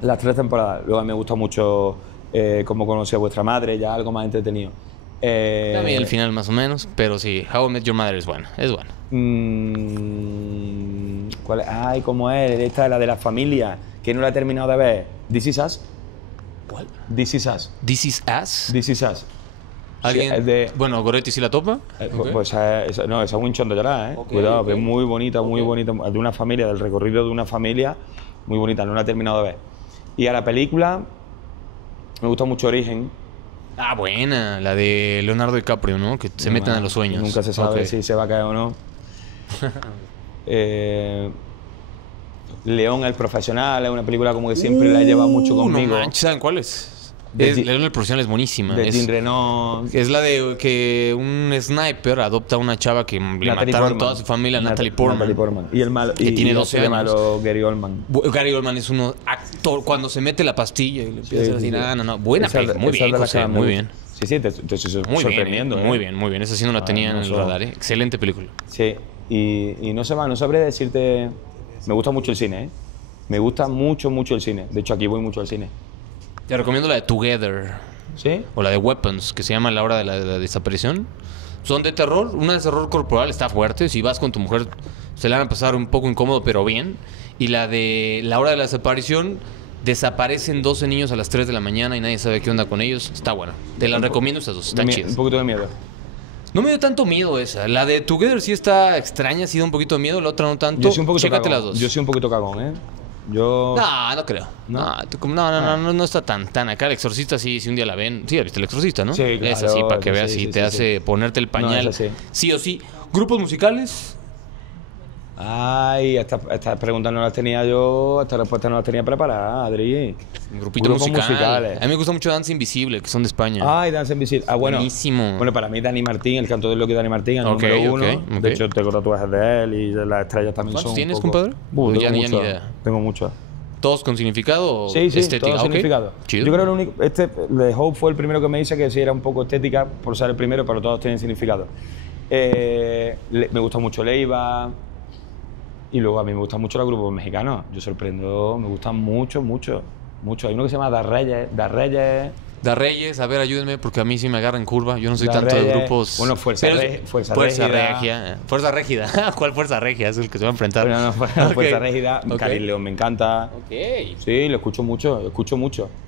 Las 3 temporadas. Luego a mí me gustó mucho cómo conocí a vuestra madre, ya algo más entretenido. También el final más o menos, pero sí, How I Met Your Mother es buena, ¿Cuál es? Ay, ¿cómo es? Esta es la de la familia, que no la he terminado de ver. This Is Us. ¿Cuál? This Is Us. This Is Us. This Is Us. ¿Alguien? Sí, bueno, Goretti sí la topa. Pues esa es un chón de llorar, ¿eh? Okay, cuidado, que es muy bonita, muy bonita. De una familia, del recorrido de una familia, muy bonita, no la he terminado de ver. Y a la película, me gusta mucho Origen. Ah, buena, la de Leonardo DiCaprio, ¿no? Que se meten a los sueños. Nunca se sabe si se va a caer o no. León el Profesional es una película como que siempre la he llevado mucho conmigo. No manches, ¿saben cuál es? De León el Profesional es buenísima. De Jean Reno. Es la de que un sniper adopta a una chava que le Natalie mataron Portman. toda su familia, Natalie Portman. Y el malo. Que tiene 12 el años. malo Gary Oldman. Gary Oldman es un actor. Cuando se mete la pastilla y le empieza a hacer así, no. Buena Esa- película. Muy esa bien, de las que José, más me muy gusta. bien. Sí, te estoy Muy sorprendiendo. bien, muy bien, muy bien. Esa sí no la tenía en el radar, ¿eh? Excelente película. Sí, y no sé más, no sabré decirte. Me gusta mucho el cine, ¿eh? Me gusta mucho, mucho el cine. De hecho, aquí voy mucho al cine. Te recomiendo la de Together. ¿Sí? O la de Weapons, que se llama La Hora de la Desaparición. Son de terror. Una de terror corporal está fuerte. Si vas con tu mujer, se la van a pasar un poco incómodo, pero bien. Y la de La Hora de la Desaparición, desaparecen 12 niños a las 3 de la mañana y nadie sabe qué onda con ellos. Está buena. Te las recomiendo estas dos. Están Un chidas. poquito de miedo. No me dio tanto miedo esa. La de Together sí está extraña, sí da un poquito de miedo. La otra no tanto. Yo soy un poquito Chécate cagón. las dos. Yo soy un poquito cagón, ¿eh? Yo. No creo. No está tan acá. El Exorcista sí, si un día la ven. Sí, viste El Exorcista, ¿no? Sí, claro, Es así, para que sí, veas sí, si sí, te sí, hace ponerte el pañal. No, es así. Sí o sí. Grupos musicales. Ay, estas preguntas no las tenía yo, estas respuestas no las tenía preparadas, Adri. Un grupito Grupos musical. musicales. A mí me gusta mucho Danza Invisible, que son de España. Ay, Danza Invisible. Ah, bueno. Buenísimo. Bueno, para mí Dani Martín, el canto de lo que Dani Martín, el Ok, número uno. ok. De hecho, tengo tatuajes de él y de las estrellas también ¿Cuántos son tienes, un poco... compadre? Tengo Ya ni muchos. idea. Tengo muchos. ¿Todos con significado o Sí, estética? todo Ok. significado. Chido. Yo creo que el único, de Hope fue el primero que me dice que sí era un poco estética por ser el primero, pero todos tienen significado. Me gusta mucho Leiva y luego a mí me gustan mucho los grupos mexicanos. Yo sorprendo, me gustan mucho. Hay uno que se llama Da Reyes. Da Reyes, a ver, ayúdenme, porque a mí sí me agarra en curva. Yo no soy Da tanto de Reyes. grupos. Bueno, Fuerza Pero- Fuerza Fuerza Régida. Regia. Fuerza Régida. ¿Cuál Fuerza Regia? Es el que se va a enfrentar. Bueno, no, Ok. Fuerza Régida. Ok. Karim León me encanta. Ok. Sí, lo escucho mucho.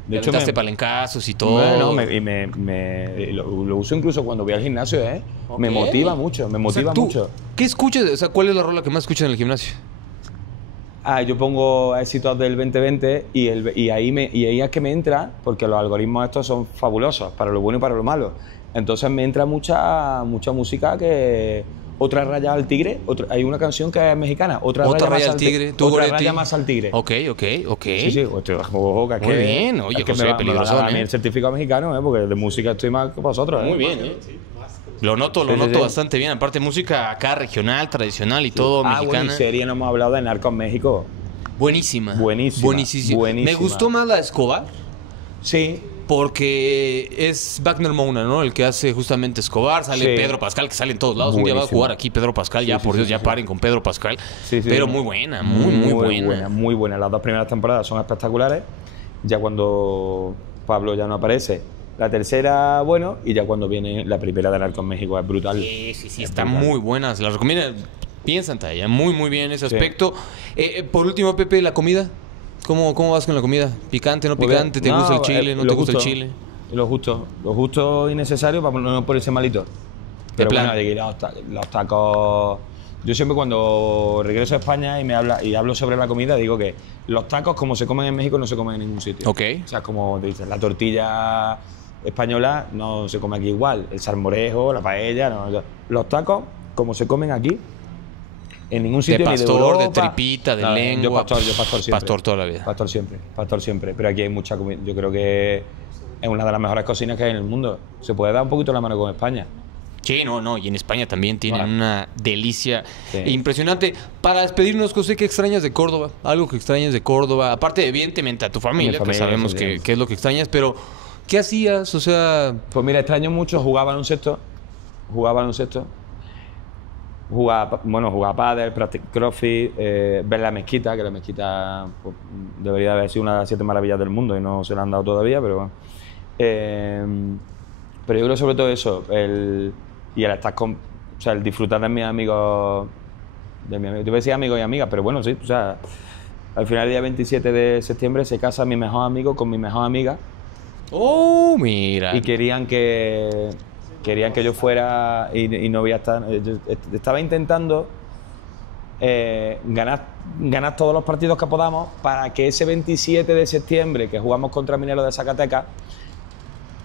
De hecho, Te palencazos y todo. bueno, lo uso incluso cuando voy al gimnasio, ¿eh? Ok. Me motiva mucho, O sea, ¿tú mucho. ¿Qué escuchas? O sea, ¿cuál es la rola que más escuchas en el gimnasio? Yo pongo éxitos del 2020 y ahí es que me entra, porque los algoritmos estos son fabulosos, para lo bueno y para lo malo. Entonces me entra mucha música que... Otra raya al tigre, hay una canción que es mexicana, otra Otra raya raya más al tigre, tú, otra Goretti. raya más al tigre. Ok. Sí, ojo, que es Muy que- bien, oye, es que José, me va a peligrosón, dar a mí ¿eh? el certificado mexicano, porque de música estoy más que vosotros. Muy bien, ¿eh? Lo noto Sí. bastante bien. Aparte, música acá regional, tradicional y todo Bueno, mexicana. y serie no hemos hablado de Narcos México. Buenísima. Buenísima. Me gustó más la de Escobar. Sí, Porque es Wagner Moura, ¿no? El que hace justamente Escobar. Sale Sí. Pedro Pascal, que sale en todos lados. Un día va a Buenísimo. jugar aquí Pedro Pascal. Sí, Ya, sí, por sí, Dios, sí, ya sí. paren con Pedro Pascal. Sí, sí. Pero muy buena, muy buena. Muy buena. Las dos primeras temporadas son espectaculares. Ya cuando Pablo ya no aparece, la tercera, bueno, y ya cuando viene la primera de Narcos México es brutal. Sí, está muy buena. Se la recomiendo. Piensa, Talla. Muy bien ese Sí. aspecto. Por último, Pepe, la comida. ¿Cómo vas con la comida? ¿Picante, no Muy picante? bien. ¿Te gusta el No, chile? ¿No lo te gusta el justo. chile? Lo justo y necesario para no ponerse malito. Pero plan. bueno, de que los tacos... Yo siempre cuando regreso a España y hablo sobre la comida, digo que los tacos como se comen en México no se comen en ningún sitio. Ok. O sea, como te dicen, la tortilla española no se come aquí igual, el salmorejo, la paella, no. Los tacos como se comen aquí, en ningún sitio ni pastor, de Europa. de tripita, de No, lengua. Yo pastor siempre. Pastor toda la vida. Pastor siempre. Pero aquí hay mucha comida. Yo creo que es una de las mejores cocinas que hay en el mundo. Se puede dar un poquito la mano con España. Sí, no, y en España también tienen Bueno. una delicia Sí. impresionante. Para despedirnos, José, ¿qué extrañas de Córdoba? Algo que extrañas de Córdoba, aparte evidentemente a tu familia, que familia, sabemos sí, que sí. es lo que extrañas, pero ¿qué hacías? O sea, Pues mira, extraño mucho jugar baloncesto. Jugar pádel, practicar crossfit, ver la mezquita, que la mezquita pues, debería haber sido una de las 7 maravillas del mundo y no se la han dado todavía, pero bueno. Pero yo creo sobre todo eso, el estar con, o sea, el disfrutar de mis amigos, yo iba a decir amigos y amigas, pero bueno, sí, o sea, al final del día 27 de septiembre se casa mi mejor amigo con mi mejor amiga. oh, mira. Y querían que yo fuera y no voy a estar. Yo estaba intentando ganar todos los partidos que podamos para que ese 27 de septiembre que jugamos contra Mineros de Zacatecas,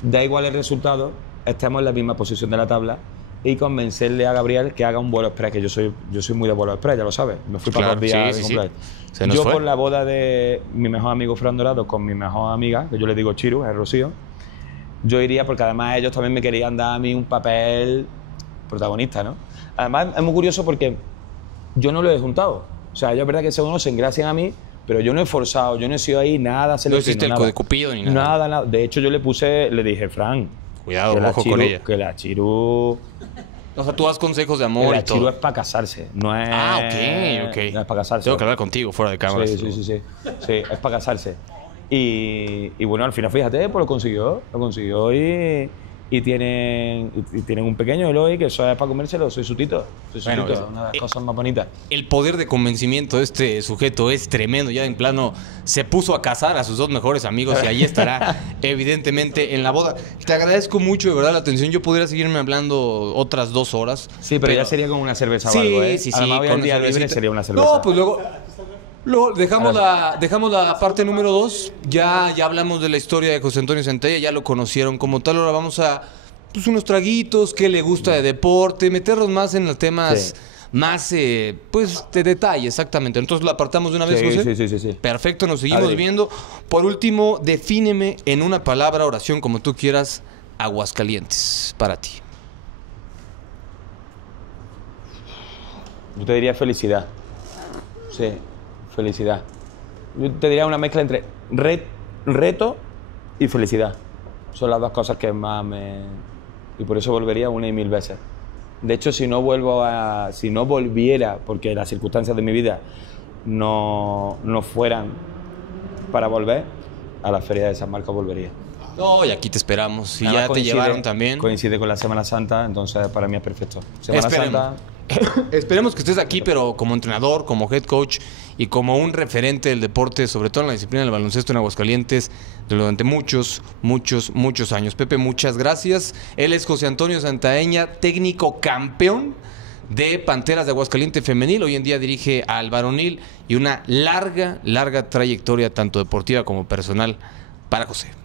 da igual el resultado, estemos en la misma posición de la tabla y convencerle a Gabriel que haga un vuelo express, que yo soy muy de vuelo express, ya lo sabes. Me fui para Claro, 2 días sí, de sí, cumpleaños. Se nos Yo fue. por la boda de mi mejor amigo Fran Dorado con mi mejor amiga, que yo le digo Chiru, es Rocío, yo iría porque además ellos también me querían dar a mí un papel protagonista, ¿no? Además es muy curioso porque yo no lo he juntado. O sea, ellos es verdad que se conocen gracias a mí, pero yo no he forzado, yo no he sido ahí nada No selectivo, hiciste el nada. de Cupido ni nada. Nada, nada. De hecho, yo le dije, Fran, Cuidado, que la ojo Chiru, con ella. que la Chiru, O sea, tú das consejos de que amor la y Chiru todo. es para casarse, no es... Ah, ok. No es para casarse. Tengo que hablar contigo fuera de cámara. Sí, sí, es para casarse. Y bueno, al final, fíjate, pues lo consiguió y tienen un pequeño Eloy, que eso es para comérselo, soy su tito. Bueno, Tito, una de las cosas más bonitas. El poder de convencimiento de este sujeto es tremendo. Ya en plano se puso a casar a sus 2 mejores amigos y ahí estará evidentemente en la boda. Te agradezco mucho de verdad la atención. Yo podría seguirme hablando otras 2 horas. Sí, pero ya sería con una cerveza o Sí, algo, ¿eh? sí, Además, hoy con el día una libre cervecita. sería una cerveza. No, pues luego dejamos la parte número 2. Ya hablamos de la historia de José Antonio Centella, ya lo conocieron como tal. Ahora vamos a pues unos traguitos, qué le gusta de deporte, meternos más en los temas más pues de detalle, exactamente. Entonces lo apartamos de una vez, José. Sí. Perfecto, nos seguimos Adri. viendo. Por último, defíneme en una palabra, oración, como tú quieras, Aguascalientes, para ti. Yo te diría felicidad. Sí, felicidad. Yo te diría una mezcla entre reto y felicidad. Son las 2 cosas que más me... Y por eso volvería 1 y 1000 veces. De hecho, si no volviera, porque las circunstancias de mi vida no fueran para volver, a la Feria de San Marcos volvería. No, y aquí te esperamos. Y Además, ya te llevaron también. Coincide con la Semana Santa, entonces para mí es perfecto. Semana Esperemos. Santa... Esperemos que estés aquí, pero como entrenador, como head coach y como un referente del deporte, sobre todo en la disciplina del baloncesto en Aguascalientes, durante muchos años. Pepe, muchas gracias. Él es José Antonio Santaeña, técnico campeón de Panteras de Aguascalientes femenil. Hoy en día dirige al varonil y una larga trayectoria, tanto deportiva como personal, para José.